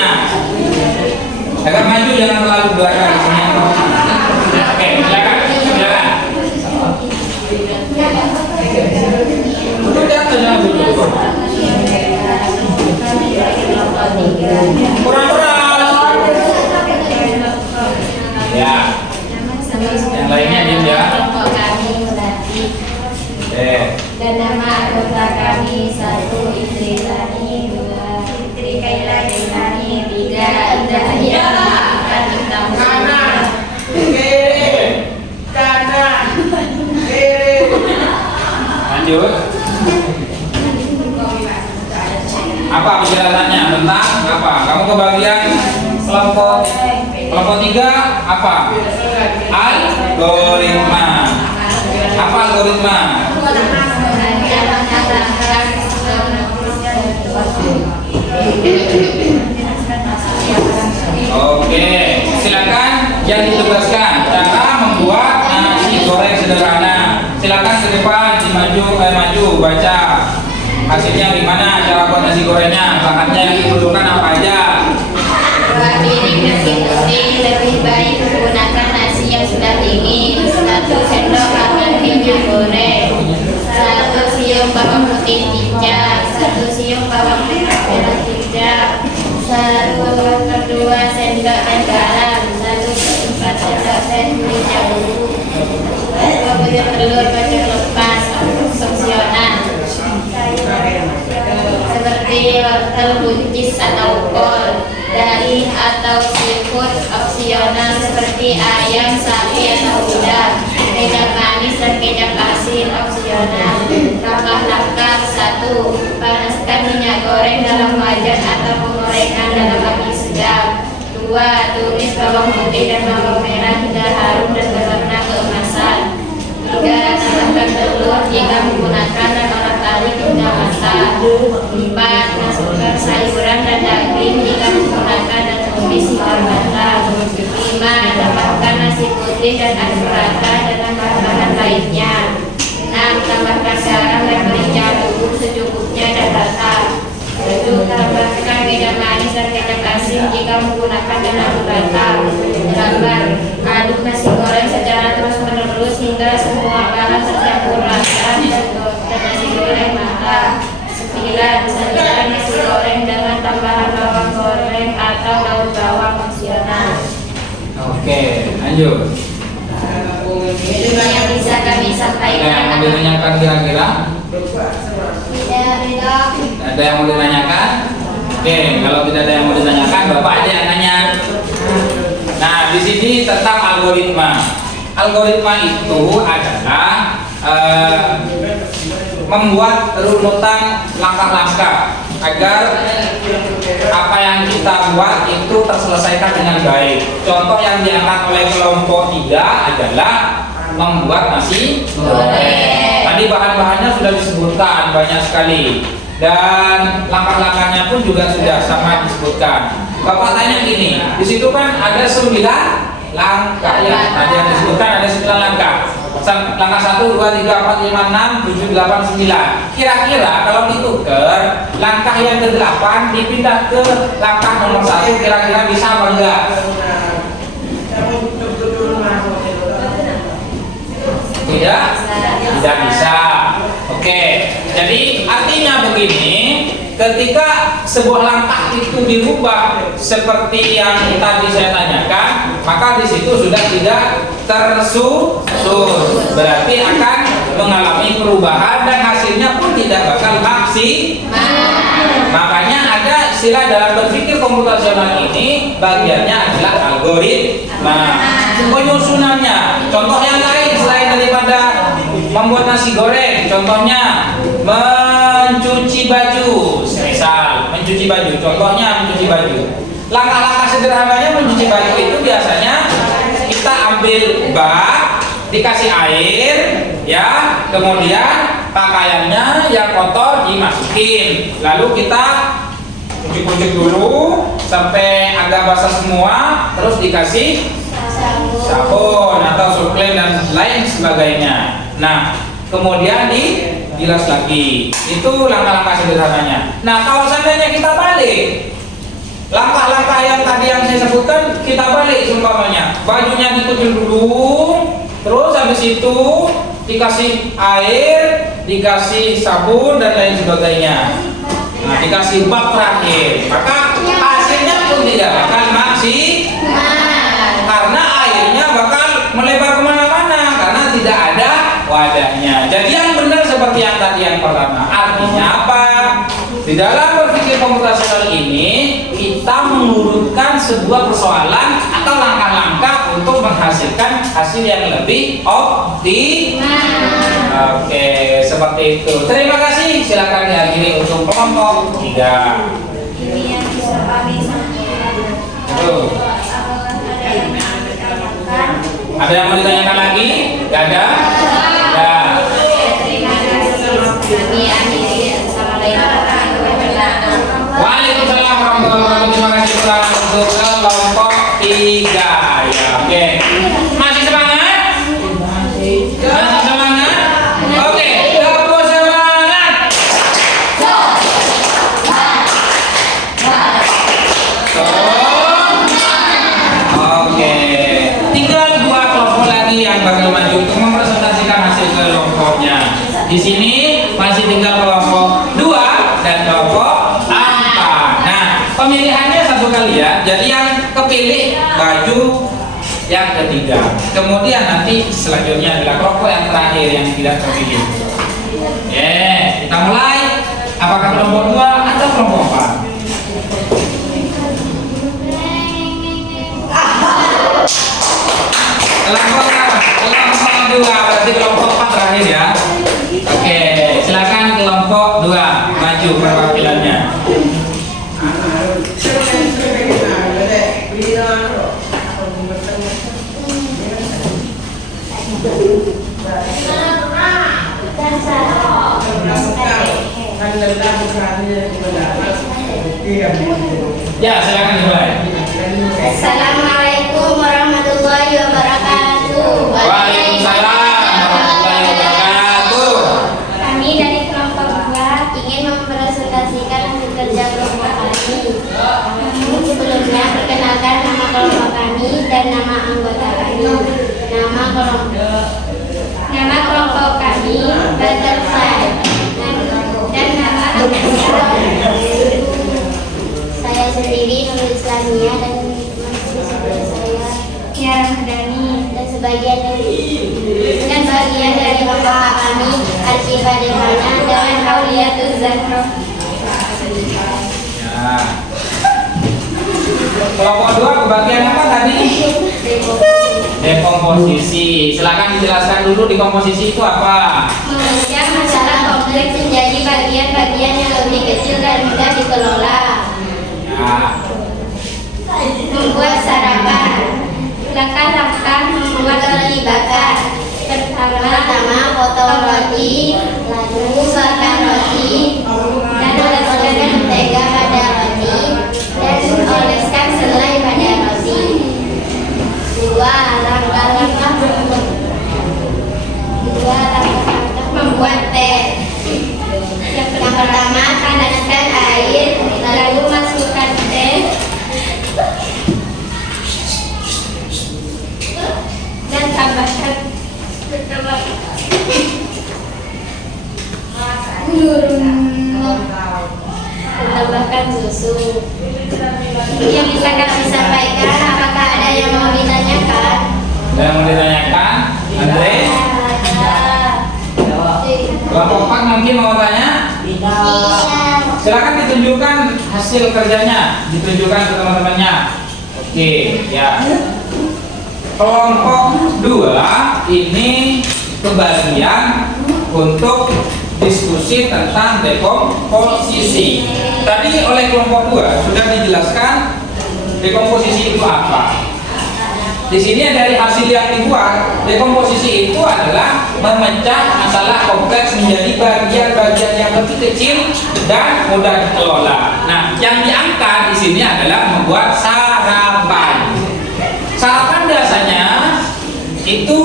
Agak maju, jangan terlalu belakang di sini. Oke, silakan, silakan. Udah saja dulu. Kurang-kurang. Ya. Yang lainnya diam ya. Kelompok kami Melati. Dan nama anggota kami 1 Istri Tani, 2 Istri Kailani, 3 Indah Hadiah, 4 Utama. Lanjut. Apa penjelasannya tentang apa? Kamu kebagian kelompok 3 apa? Algoritma. Apa algoritma? Oke, silakan yang ditugaskan cara membuat nasi goreng sederhana. Silakan ke depan, maju baca hasilnya gimana cara buat nasi gorengnya, bahannya yang dibutuhkan apa aja. 2 piring nasi putih, lebih baik menggunakan nasi yang sudah dingin. 1 sendok makan minyak goreng, 1 siung bawang putih cincang, 1 siung bawang merah cincang, 1/2 sendok teh garam, 1/4 sendok teh minyak bubuk, 2 butir telur kacang lepas opsional, seperti wortel buncis atau kol, daging atau seafood opsional seperti ayam, sapi atau udang, kecap manis dan kecap asin opsional. Langkah-langkah: 1. Panaskan minyak goreng dalam wajan atau penggorengan dalam api sedang. 2. Tumis bawang putih dan bawang merah hingga harum dan berwarna keemasan. 3. Tambahkan telur jika menggunakan dan olah tali hingga matang. 4. Masukkan sayuran dan daging jika menggunakan dan tumis hingga matang. 5. Tambahkan nasi putih dan aduk rata dengan bahan lainnya. 6. Tambahkan garam dan merica bubuk secukupnya dan rata. 7. Tambahkan kecap manis dan kecap asin jika menggunakan dan aduk rata. 8. Aduk nasi goreng secara terus-menerus hingga semua bahan tercampur rata dan nasi goreng matang. 9. Sajikan nasi goreng dengan tambahan bawang goreng atau daun bawang opsional. Oke, lanjut. Itu yang bisa kami Ada yang sampaikan. mau ditanyakan kira-kira? Tidak. Ada yang mau ditanyakan? Oke, kalau tidak ada yang mau ditanyakan, Bapak aja yang nanya. Nah, di sini tentang algoritma. Algoritma itu adalah membuat runutan langkah-langkah agar apa yang kita buat itu terselesaikan dengan baik. Contoh yang diangkat oleh kelompok 3 adalah membuat nasi goreng. Tadi bahan-bahannya sudah disebutkan banyak sekali dan langkah-langkahnya pun juga sudah sama disebutkan. Bapak tanya gini, di situ kan ada 9 langkah ya. Tadi yang disebutkan ada 9 langkah. Langkah 1, 2, 3, 4, 5, 6, 7, 8, 9. Kira-kira kalau ditukar langkah yang ke-8 dipindah ke langkah nomor 1, kira-kira bisa apa enggak? Tidak bisa. Oke, jadi artinya begini, ketika sebuah langkah itu dirubah seperti yang tadi saya tanyakan, maka di situ sudah tidak tersusun, berarti akan mengalami perubahan dan hasilnya pun tidak bakal maksimal. Makanya ada istilah dalam berpikir komputasional ini, bagiannya adalah algoritma. Penyusunannya, contoh yang lain selain daripada membuat nasi goreng, contohnya mencuci baju, misal mencuci baju, contohnya mencuci baju. Langkah-langkah sederhananya mencuci baju itu biasanya kita ambil bak, dikasih air, ya, kemudian pakaiannya yang kotor dimasukin, lalu kita kucuk-kucuk dulu sampai agak basah semua, terus dikasih sabun atau suplai dan lain sebagainya. Nah, kemudian dibilas lagi. Itu langkah-langkah sederhananya. Nah, kalau seandainya kita balik, langkah-langkah yang tadi yang saya sebutkan kita balik seumpamanya, bajunya dikucil dulu, terus habis itu dikasih air, dikasih sabun dan lain sebagainya. Nah, dikasih bak terakhir, maka hasilnya pun tidak bakal maksimal karena airnya bakal melebar kemana-mana karena tidak ada wadahnya. Jadi yang benar seperti yang tadi yang pertama. Artinya apa? Di dalam berpikir komputasional ini kita mengurutkan sebuah persoalan atau langkah-langkah untuk menghasilkan hasil yang lebih optimal. Oke, seperti itu. Terima kasih. Silakan dihadiri untuk kelompok 3. Ini yang bisa kami sampaikan. Ada yang mau ditanyakan lagi? Gak ada? Ya. Terima kasih. Kami akhiri. Assalamualaikum warahmatullahi wabarakatuh. Waalaikumsalam warahmatullahi wabarakatuh. Terima kasih telah untuk kelompok 3. Ya, oke. Masih semangat? Masih semangat? Oke, Gabung semangat. Oke. Tinggal 2 kelompok lagi yang bakal maju untuk mempresentasikan hasil kelompoknya. Di sini masih tinggal kelompok 2 dan kelompok 4. Nah, pemilihannya satu kali ya. Jadi yang kepilih baju yang ketiga. Kemudian nanti selanjutnya adalah kelompok yang terakhir yang tidak terpilih. Kita mulai. Apakah kelompok 2 atau kelompok 4? Kelompok 2 berarti kelompok 4 terakhir ya. Oke, silakan kelompok 2 maju perwakilannya. Ya, silakan dimulai. Assalamualaikum warahmatullahi wabarakatuh. Waalaikumsalam warahmatullahi wabarakatuh. Kami dari kelompok 2 ingin mempresentasikan hasil kerja kelompok kami. Sebelumnya perkenalkan nama kelompok kami dan nama anggota kami. Nama kelompok kami Butterfly dan nama anggota kami Lamia dan mahasiswa saya Tiara Ramadhani dan bagian dari bapak kami Al-Ibadilana dengan Auliatul Zahra. Ya. Kelompok 2 kebagian apa tadi? Dekomposisi. Silakan dijelaskan dulu dekomposisi itu apa? Memecah masalah kompleks menjadi bagian-bagian yang lebih kecil dan mudah dikelola. Ya. Membuat sarapan. Langkah-langkah membuat roti bakar. Pertama, potong roti, lalu bakar roti, dan oleskan mentega pada roti, dan oleskan selai pada roti. 2. Langkah-langkah membuat teh. Yang pertama, panaskan air, lalu masukkan teh, dan tambahkan susu. Yang bisa kami sampaikan, apakah ada yang mau ditanyakan? Ada yang mau ditanyakan? Andre? Kelompok 4 mungkin mau tanya? Iya. Silakan ditunjukkan hasil kerjanya, ditunjukkan ke teman-temannya. Oke, ya. Kelompok 2 ini kebagian untuk diskusi tentang dekomposisi. Tadi oleh kelompok 2 sudah dijelaskan dekomposisi itu apa. Di sini dari hasil yang dibuat, dekomposisi itu adalah memecah masalah kompleks menjadi bagian-bagian yang lebih kecil dan mudah dikelola. Nah, yang diangkat di sini adalah membuat sarapan. Sarapan biasanya itu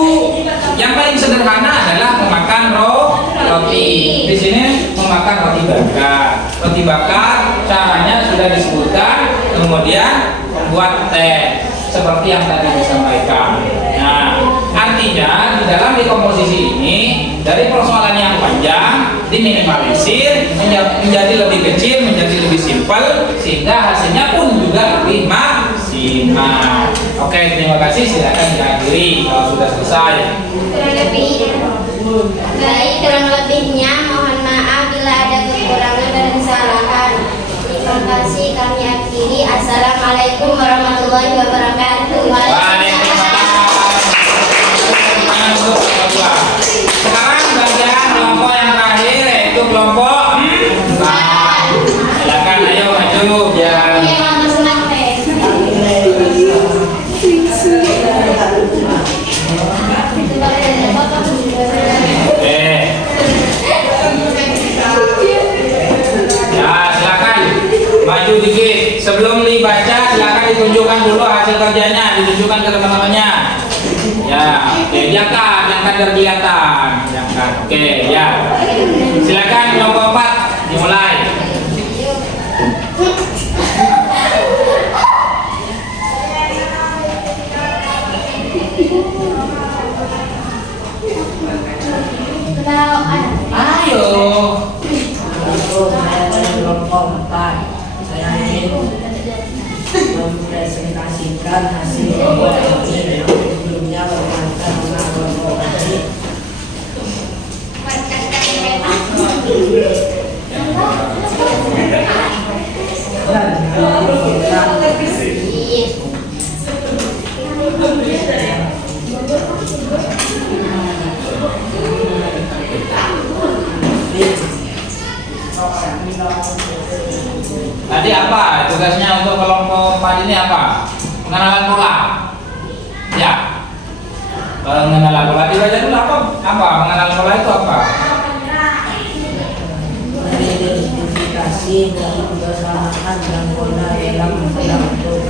yang paling sederhana adalah memakan roti. Di sini memakan roti bakar. Roti bakar caranya sudah disebutkan, kemudian membuat teh seperti yang tadi disampaikan. Nah, artinya di dalam dekomposisi ini dari persoalan yang panjang diminimalisir menjadi lebih kecil, menjadi lebih simpel, sehingga hasilnya pun juga lebih maksimal. Oke, terima kasih. Silakan diakhiri kalau sudah selesai. Kurang lebihnya mohon maaf bila ada kekurangan dan kesalahan. Terima kasih, kami akhiri. Assalamualaikum warahmatullahi wabarakatuh. Sekarang bagian kelompok yang terakhir yaitu kelompok 4. Silakan, ayo maju biar. Maju dikit. Sebelum dibaca silakan ditunjukkan dulu hasil kerjanya, ditunjukkan ke teman-temannya. Ya, oke, diangkat biar kelihatan. Diangkat. Oke, ya. Silakan kelompok 4 dimulai. Ayo. Kelompok 4, saya ingin mempresentasikan hasil kelompok kami yang sebelumnya berkaitan dengan kelompok kami. Tadi apa tugasnya untuk kelompok 4 ini apa? Pengenalan pola. Ya. Pengenalan pola dibaca dulu apa? Apa pengenalan pola itu apa? Identifikasi dan kebersamaan dan pola dalam bentuk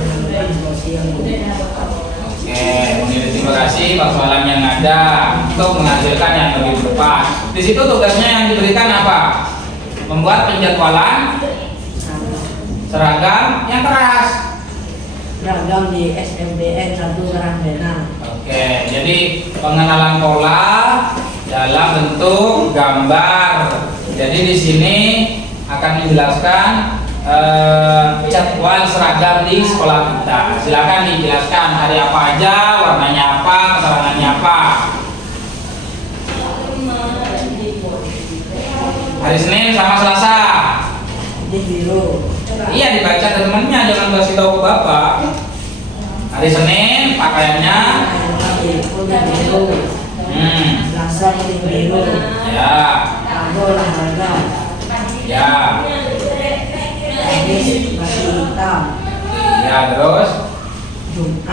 sosial. Oke, mengidentifikasi persoalan yang ada untuk menghasilkan yang lebih tepat. Di situ tugasnya yang diberikan apa? Membuat penjadwalan seragam yang keras. Seragam di SMDN 1 Karangbenang. Oke, jadi pengenalan pola dalam bentuk gambar. Jadi di sini akan menjelaskan jadwal seragam di sekolah kita. Silakan dijelaskan hari apa aja, warnanya apa, keterangannya apa. Hari Senin sama Selasa. Iya, dibaca ke temennya, jangan kasih tahu ke bapak. Hari Senin pakaiannya Selasa kuning biru, ya, Rabu olahraga, ya, Kamis masih hitam, ya, terus Jumat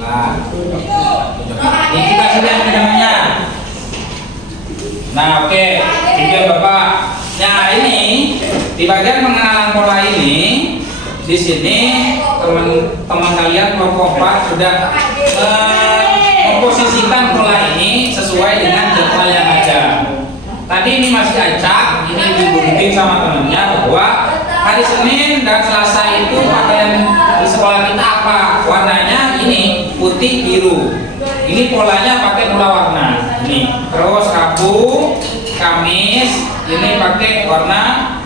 nah, ini kita sudah namanya. Nah, oke, tiga bapak. Nah, ini di bagian pengenalan pola ini, di sini teman-teman kalian kelompok 4 sudah memposisikan pola ini sesuai dengan jadwal yang ada. Tadi ini masih acak, ini dibunting sama temennya bahwa hari Senin dan Selasa itu pakaian di sekolah kita apa? Warnanya ini putih biru. Ini polanya pakai pola warna. Ini. Terus Rabu, Kamis ini pakai warna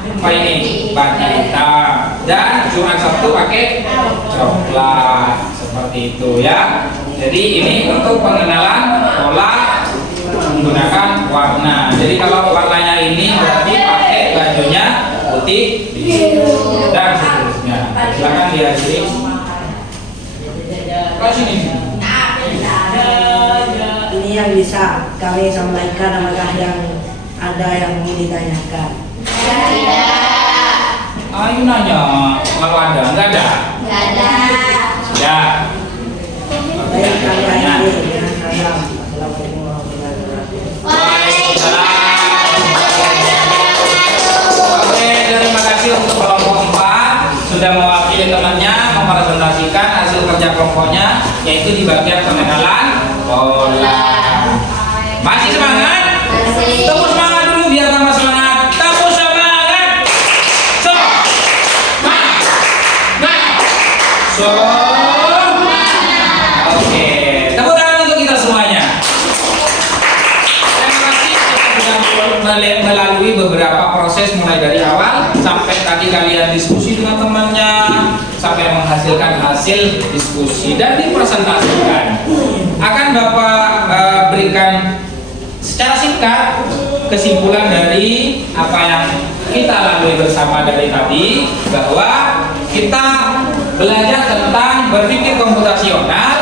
apa ini? Baju hitam. Dan Jumat Sabtu pakai coklat. Seperti itu ya. Jadi ini untuk pengenalan pola menggunakan warna. Jadi kalau warnanya ini berarti pakai bajunya putih biru dan seterusnya. Silakan dihadiri. Ke sini. ini yang bisa kami sampaikan, apakah yang ada yang mau ditanyakan? Ayo nanya, kalau ada, enggak ada? Nggak ada. Ya. Baik, kami akhiri dengan salam. Assalamualaikum warahmatullahi wabarakatuh. Oke, terima kasih untuk kelompok 4 sudah mewakili temannya mepresentasikan hasil kerja kelompoknya, yaitu di bagian pengenalan pola. Masih semangat? Masih. Tepuk semangat dulu biar tambah semangat. Tepuk semangat. Oke, tepuk tangan untuk kita semuanya. Terima kasih sudah melalui beberapa proses mulai dari awal sampai tadi kalian diskusi dengan temannya sampai menghasilkan hasil diskusi dan dipresentasikan. Akan Bapak berikan secara singkat kesimpulan dari apa yang kita lalui bersama dari tadi, bahwa kita belajar tentang berpikir komputasional.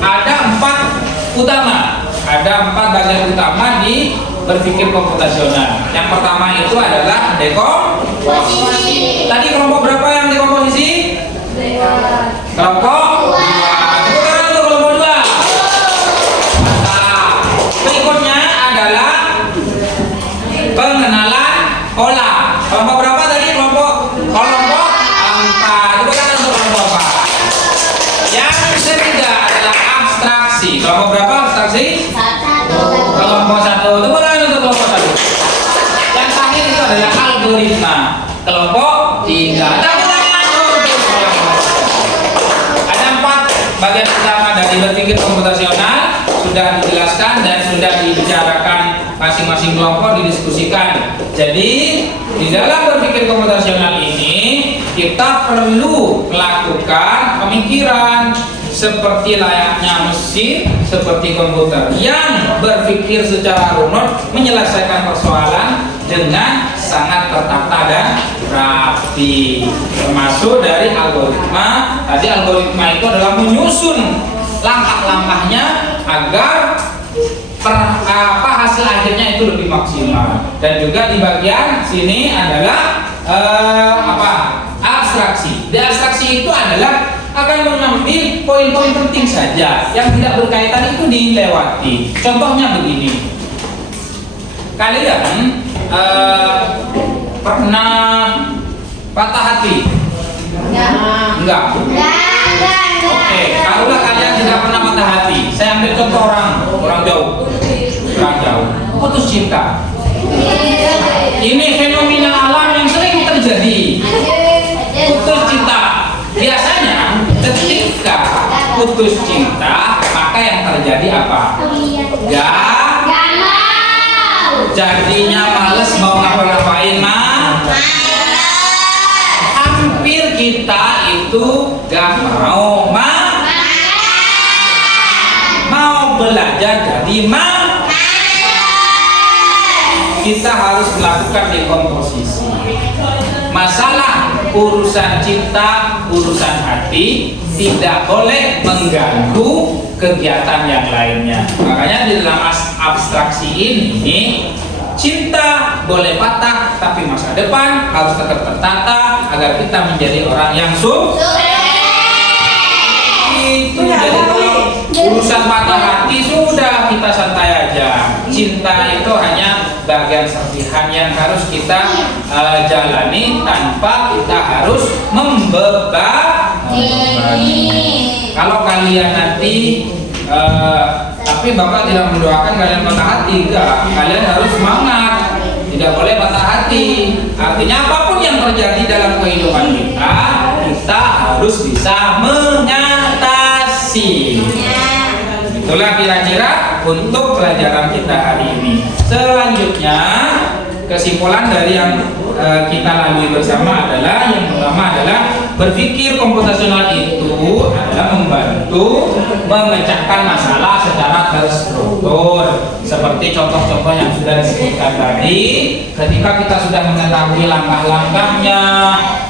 Ada 4 utama, ada 4 bagian utama di berpikir komputasional. Yang pertama itu adalah dekomposisi. Tadi kelompok berapa yang dekomposisi? Kelompok 2. Tepuk tangan untuk kelompok 2. Mantap. Berikutnya adalah pengenalan pola. Kelompok berapa tadi? Kelompok 4. Tepuk tangan untuk kelompok 4. Yang ketiga adalah abstraksi. Kelompok berapa abstraksi? Kelompok 1. Tepuk tangan untuk kelompok 1. Yang terakhir itu adalah algoritma. Kelompok 3. Tepuk tangan untuk kelompok 1. Ada 4 bagian utama dari berpikir komputasional, sudah dijelaskan dan sudah dibicarakan masing-masing kelompok, didiskusikan. Jadi di dalam berpikir komputasional ini kita perlu melakukan pemikiran seperti layaknya mesin, seperti komputer yang berpikir secara runut, menyelesaikan persoalan dengan sangat tertata dan rapi. Termasuk dari algoritma. Tadi algoritma itu adalah menyusun langkah-langkahnya agar hasil akhirnya itu lebih maksimal. Dan juga di bagian sini adalah abstraksi. Di abstraksi itu adalah akan mengambil poin-poin penting saja, yang tidak berkaitan itu dilewati. Contohnya begini, kalian pernah patah hati? Enggak. Oke, kalaulah kalian tidak pernah patah hati, saya ambil contoh orang jauh, putus cinta. Ini fenomena alam yang sering terjadi. Putus cinta. Biasanya ketika putus cinta, maka yang terjadi apa? Jadinya males mau ngapa-ngapain, itu gak mau belajar jadi kita harus melakukan dekomposisi. Masalah urusan cinta, urusan hati tidak boleh mengganggu kegiatan yang lainnya. Makanya di dalam abstraksi ini, cinta boleh patah, tapi masa depan harus tetap tertata agar kita menjadi orang yang sukses. Itu jadi kalau urusan patah hati sudah kita santai aja. Cinta itu hanya bagian serpihan yang harus kita jalani tanpa kita harus membebani. Kalau kalian nanti tapi Bapak tidak mendoakan kalian patah hati, enggak. Kalian harus semangat, tidak boleh patah hati. Artinya apapun yang terjadi dalam kehidupan kita, kita harus bisa mengatasi. Itulah kira-kira untuk pelajaran kita hari ini. Selanjutnya, kesimpulan dari yang kita lalui bersama adalah yang pertama adalah berpikir komputasional itu adalah membantu memecahkan masalah secara terstruktur. Seperti contoh-contoh yang sudah disebutkan tadi, ketika kita sudah mengetahui langkah-langkahnya,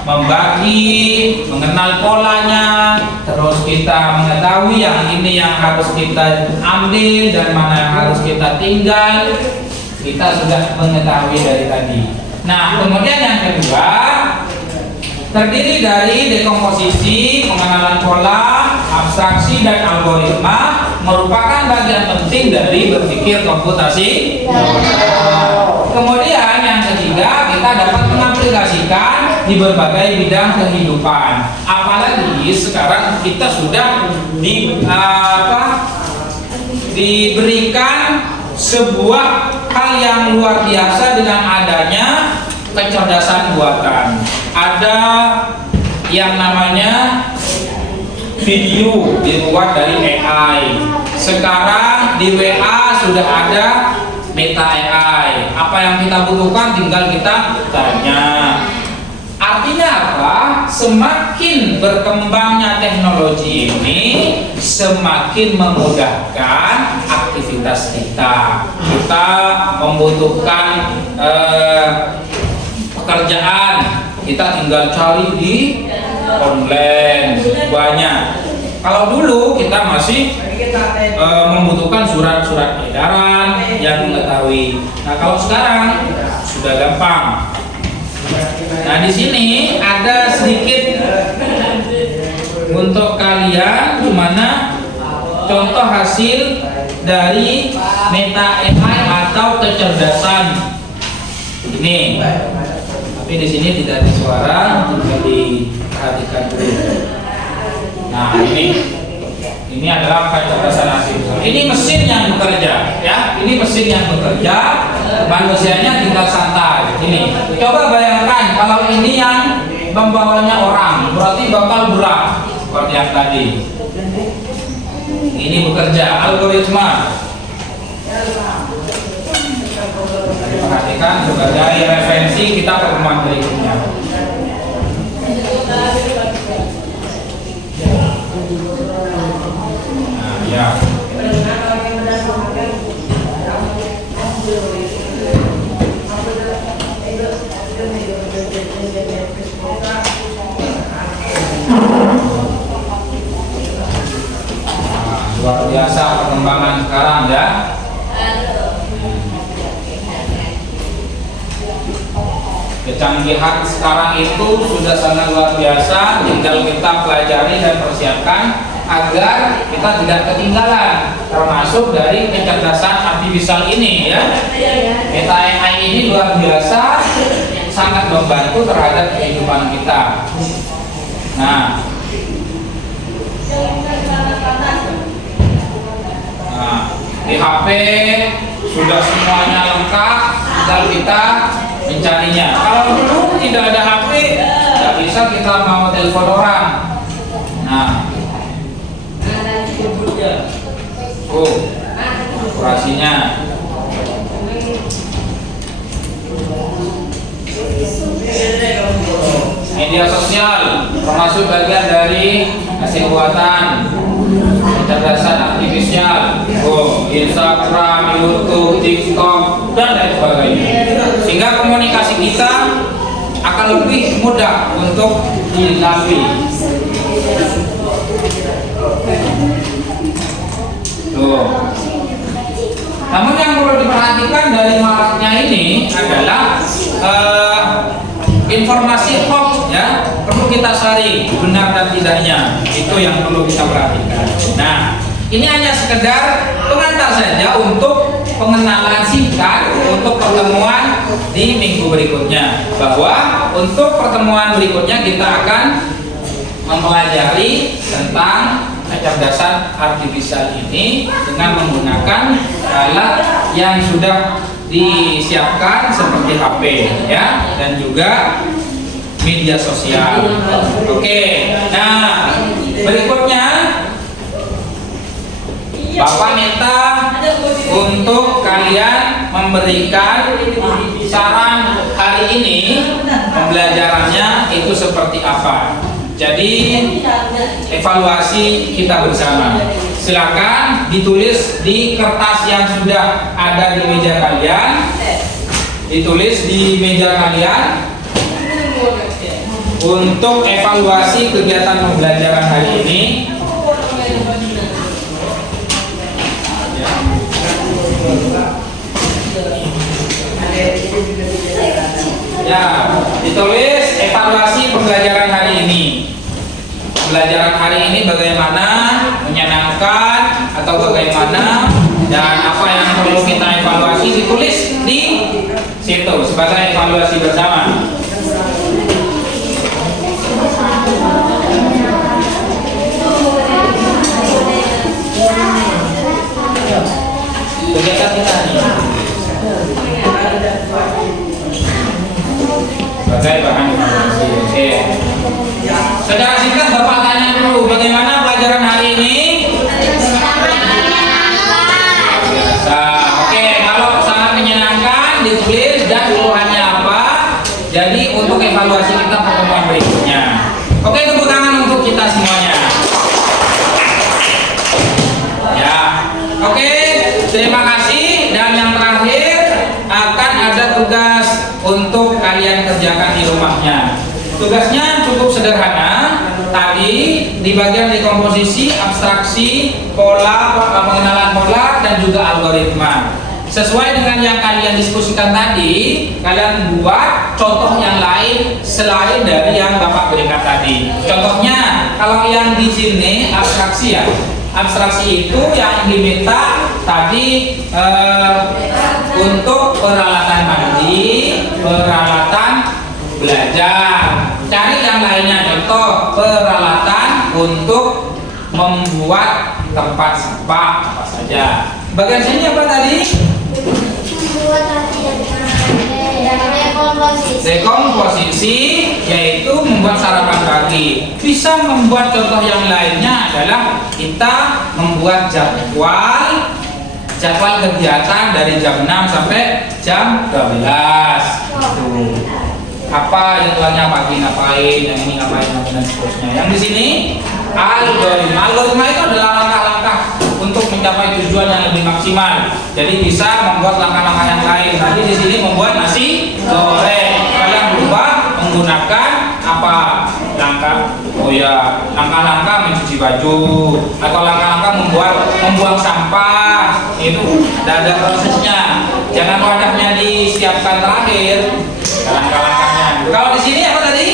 membagi, mengenal polanya, terus kita mengetahui yang ini yang harus kita ambil dan mana yang harus kita tinggal, kita sudah mengetahui dari tadi. Nah, kemudian yang kedua, terdiri dari dekomposisi, pengenalan pola, abstraksi, dan algoritma merupakan bagian penting dari berpikir komputasi. Kemudian yang ketiga, kita dapat mengaplikasikan di berbagai bidang kehidupan. Apalagi sekarang kita sudah diberikan sebuah hal yang luar biasa dengan adanya kecerdasan buatan. Ada yang namanya video dibuat dari AI. Sekarang di WA sudah ada Meta AI. Apa yang kita butuhkan tinggal kita tanya. Artinya apa? Semakin berkembangnya teknologi ini, semakin memudahkan aktivitas kita. Kita membutuhkan pekerjaan, kita tinggal cari di online banyak. Kalau dulu kita masih membutuhkan surat-surat edaran yang mengetahui. Nah, kalau sekarang sudah gampang. Nah, di sini ada sedikit untuk kalian di mana contoh hasil dari Meta AI atau kecerdasan ini. Tapi di sini tidak ada suara, juga diperhatikan dulu. Nah, ini adalah kecerdasan artifisial. Ini mesin yang bekerja, ya. Ini mesin yang bekerja, manusianya tinggal santai. Ini. Coba bayangkan kalau ini yang membawanya orang, berarti bakal berat seperti yang tadi. Ini bekerja, algoritma. Perhatikan sebagai referensi kita pertemuan berikutnya. Nah, ya. Luar biasa perkembangan sekarang ya. Kecanggihan sekarang itu sudah sangat luar biasa, tinggal kita pelajari dan persiapkan agar kita tidak ketinggalan, termasuk dari kecerdasan artifisial ini ya. Meta AI ini luar biasa, sangat membantu terhadap kehidupan kita. Nah, di HP sudah semuanya lengkap, tinggal kita mencarinya. Kalau dulu tidak ada HP, tidak bisa kita mau telepon orang. Nah, operasinya. Media sosial termasuk bagian dari hasil buatan kecerdasan artifisial, Instagram, YouTube, TikTok, dan lain sebagainya. Sehingga komunikasi kita akan lebih mudah untuk dilalui. Tuh. Namun yang perlu diperhatikan dari maraknya ini adalah informasi hoax, ya, perlu kita saring benar dan tidaknya, itu yang perlu kita perhatikan. Nah, ini hanya sekedar pengantar saja untuk pengenalan singkat untuk pertemuan di minggu berikutnya, bahwa untuk pertemuan berikutnya kita akan mempelajari tentang kecerdasan artifisial ini dengan menggunakan alat yang sudah disiapkan seperti HP, ya, dan juga media sosial. Oke, nah berikutnya Bapak minta untuk kalian memberikan saran hari ini pembelajarannya itu seperti apa. Jadi evaluasi kita bersama. Silakan ditulis di kertas yang sudah ada di meja kalian. Ditulis di meja kalian untuk evaluasi kegiatan pembelajaran hari ini. Ya, ditulis evaluasi pembelajaran hari ini. Pembelajaran hari ini bagaimana, menyenangkan atau bagaimana, dan apa yang perlu kita evaluasi ditulis di situ sebagai evaluasi bersama. Kegiatan kita nih sebagai bahan evaluasi. Oke. Secara singkat Bapak tanya dulu, bagaimana pelajaran hari ini? Nah, oke, kalau sangat menyenangkan ditulis dan keluhannya apa. Jadi untuk evaluasi kita pertemuan berikutnya. Oke, tepuk tangan untuk kita semuanya. Ya, oke, terima kasih. Dan yang terakhir akan ada tugas untuk kalian kerjakan di rumahnya. Tugasnya cukup sederhana. Tadi di bagian dekomposisi, abstraksi, pola, pengenalan pola, dan juga algoritma. Sesuai dengan yang kalian diskusikan tadi, kalian buat contoh yang lain selain dari yang Bapak berikan tadi. Contohnya, kalau yang di sini abstraksi, ya. Abstraksi itu yang diminta tadi untuk peralatan mandi, peralatan belajar. Cari yang lainnya, contoh peralatan untuk membuat tempat sampah apa saja. Bagian sini apa tadi? Dekomposisi, yaitu membuat sarapan pagi. Bisa membuat contoh yang lainnya adalah kita membuat jadwal kegiatan dari jam 6 sampai jam 12. Apa jadwalnya, pagi ngapain, yang ini ngapain, dan seterusnya. Yang di sini algoritma. Algoritma itu adalah langkah-langkah untuk mencapai tujuan yang lebih maksimal. Jadi bisa membuat langkah-langkah yang lain. Nanti di sini membuat nasi goreng. Kalian berubah menggunakan apa? Langkah-langkah mencuci baju, atau langkah-langkah membuang sampah. Itu ada prosesnya. Jangan wadahnya disiapkan terakhir. Langkah-langkahnya. Kalau di sini apa tadi?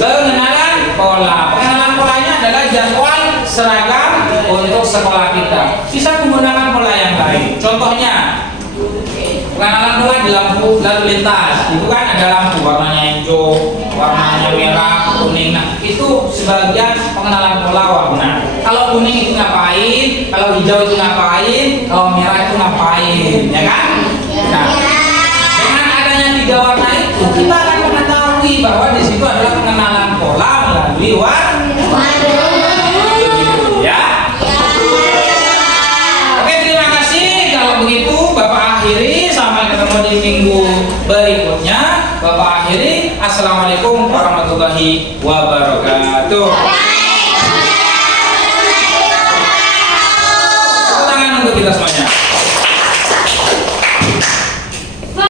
Pengenalan pola. Pengenalan polanya adalah jadwal seragam untuk sekolah kita. Bisa menggunakan pola yang lain. Contohnya, pengenalan pola di lampu lalu lintas. Itu kan ada lampu warnanya hijau, warnanya merah, kuning. Nah, itu sebagian pengenalan pola warna. Kalau kuning itu ngapain? Kalau hijau itu ngapain? Kalau merah itu ngapain? Ya kan? Nah, dengan adanya 3 warna itu, kita akan mengetahui bahwa di situ adalah pengenalan pola melalui warna. Ya. Oke, terima kasih. Kalau begitu Bapak akhiri, sampai ketemu di minggu berikutnya. Bapak akhiri. Assalamualaikum warahmatullahi wabarakatuh. Tepuk tangan untuk kita semuanya.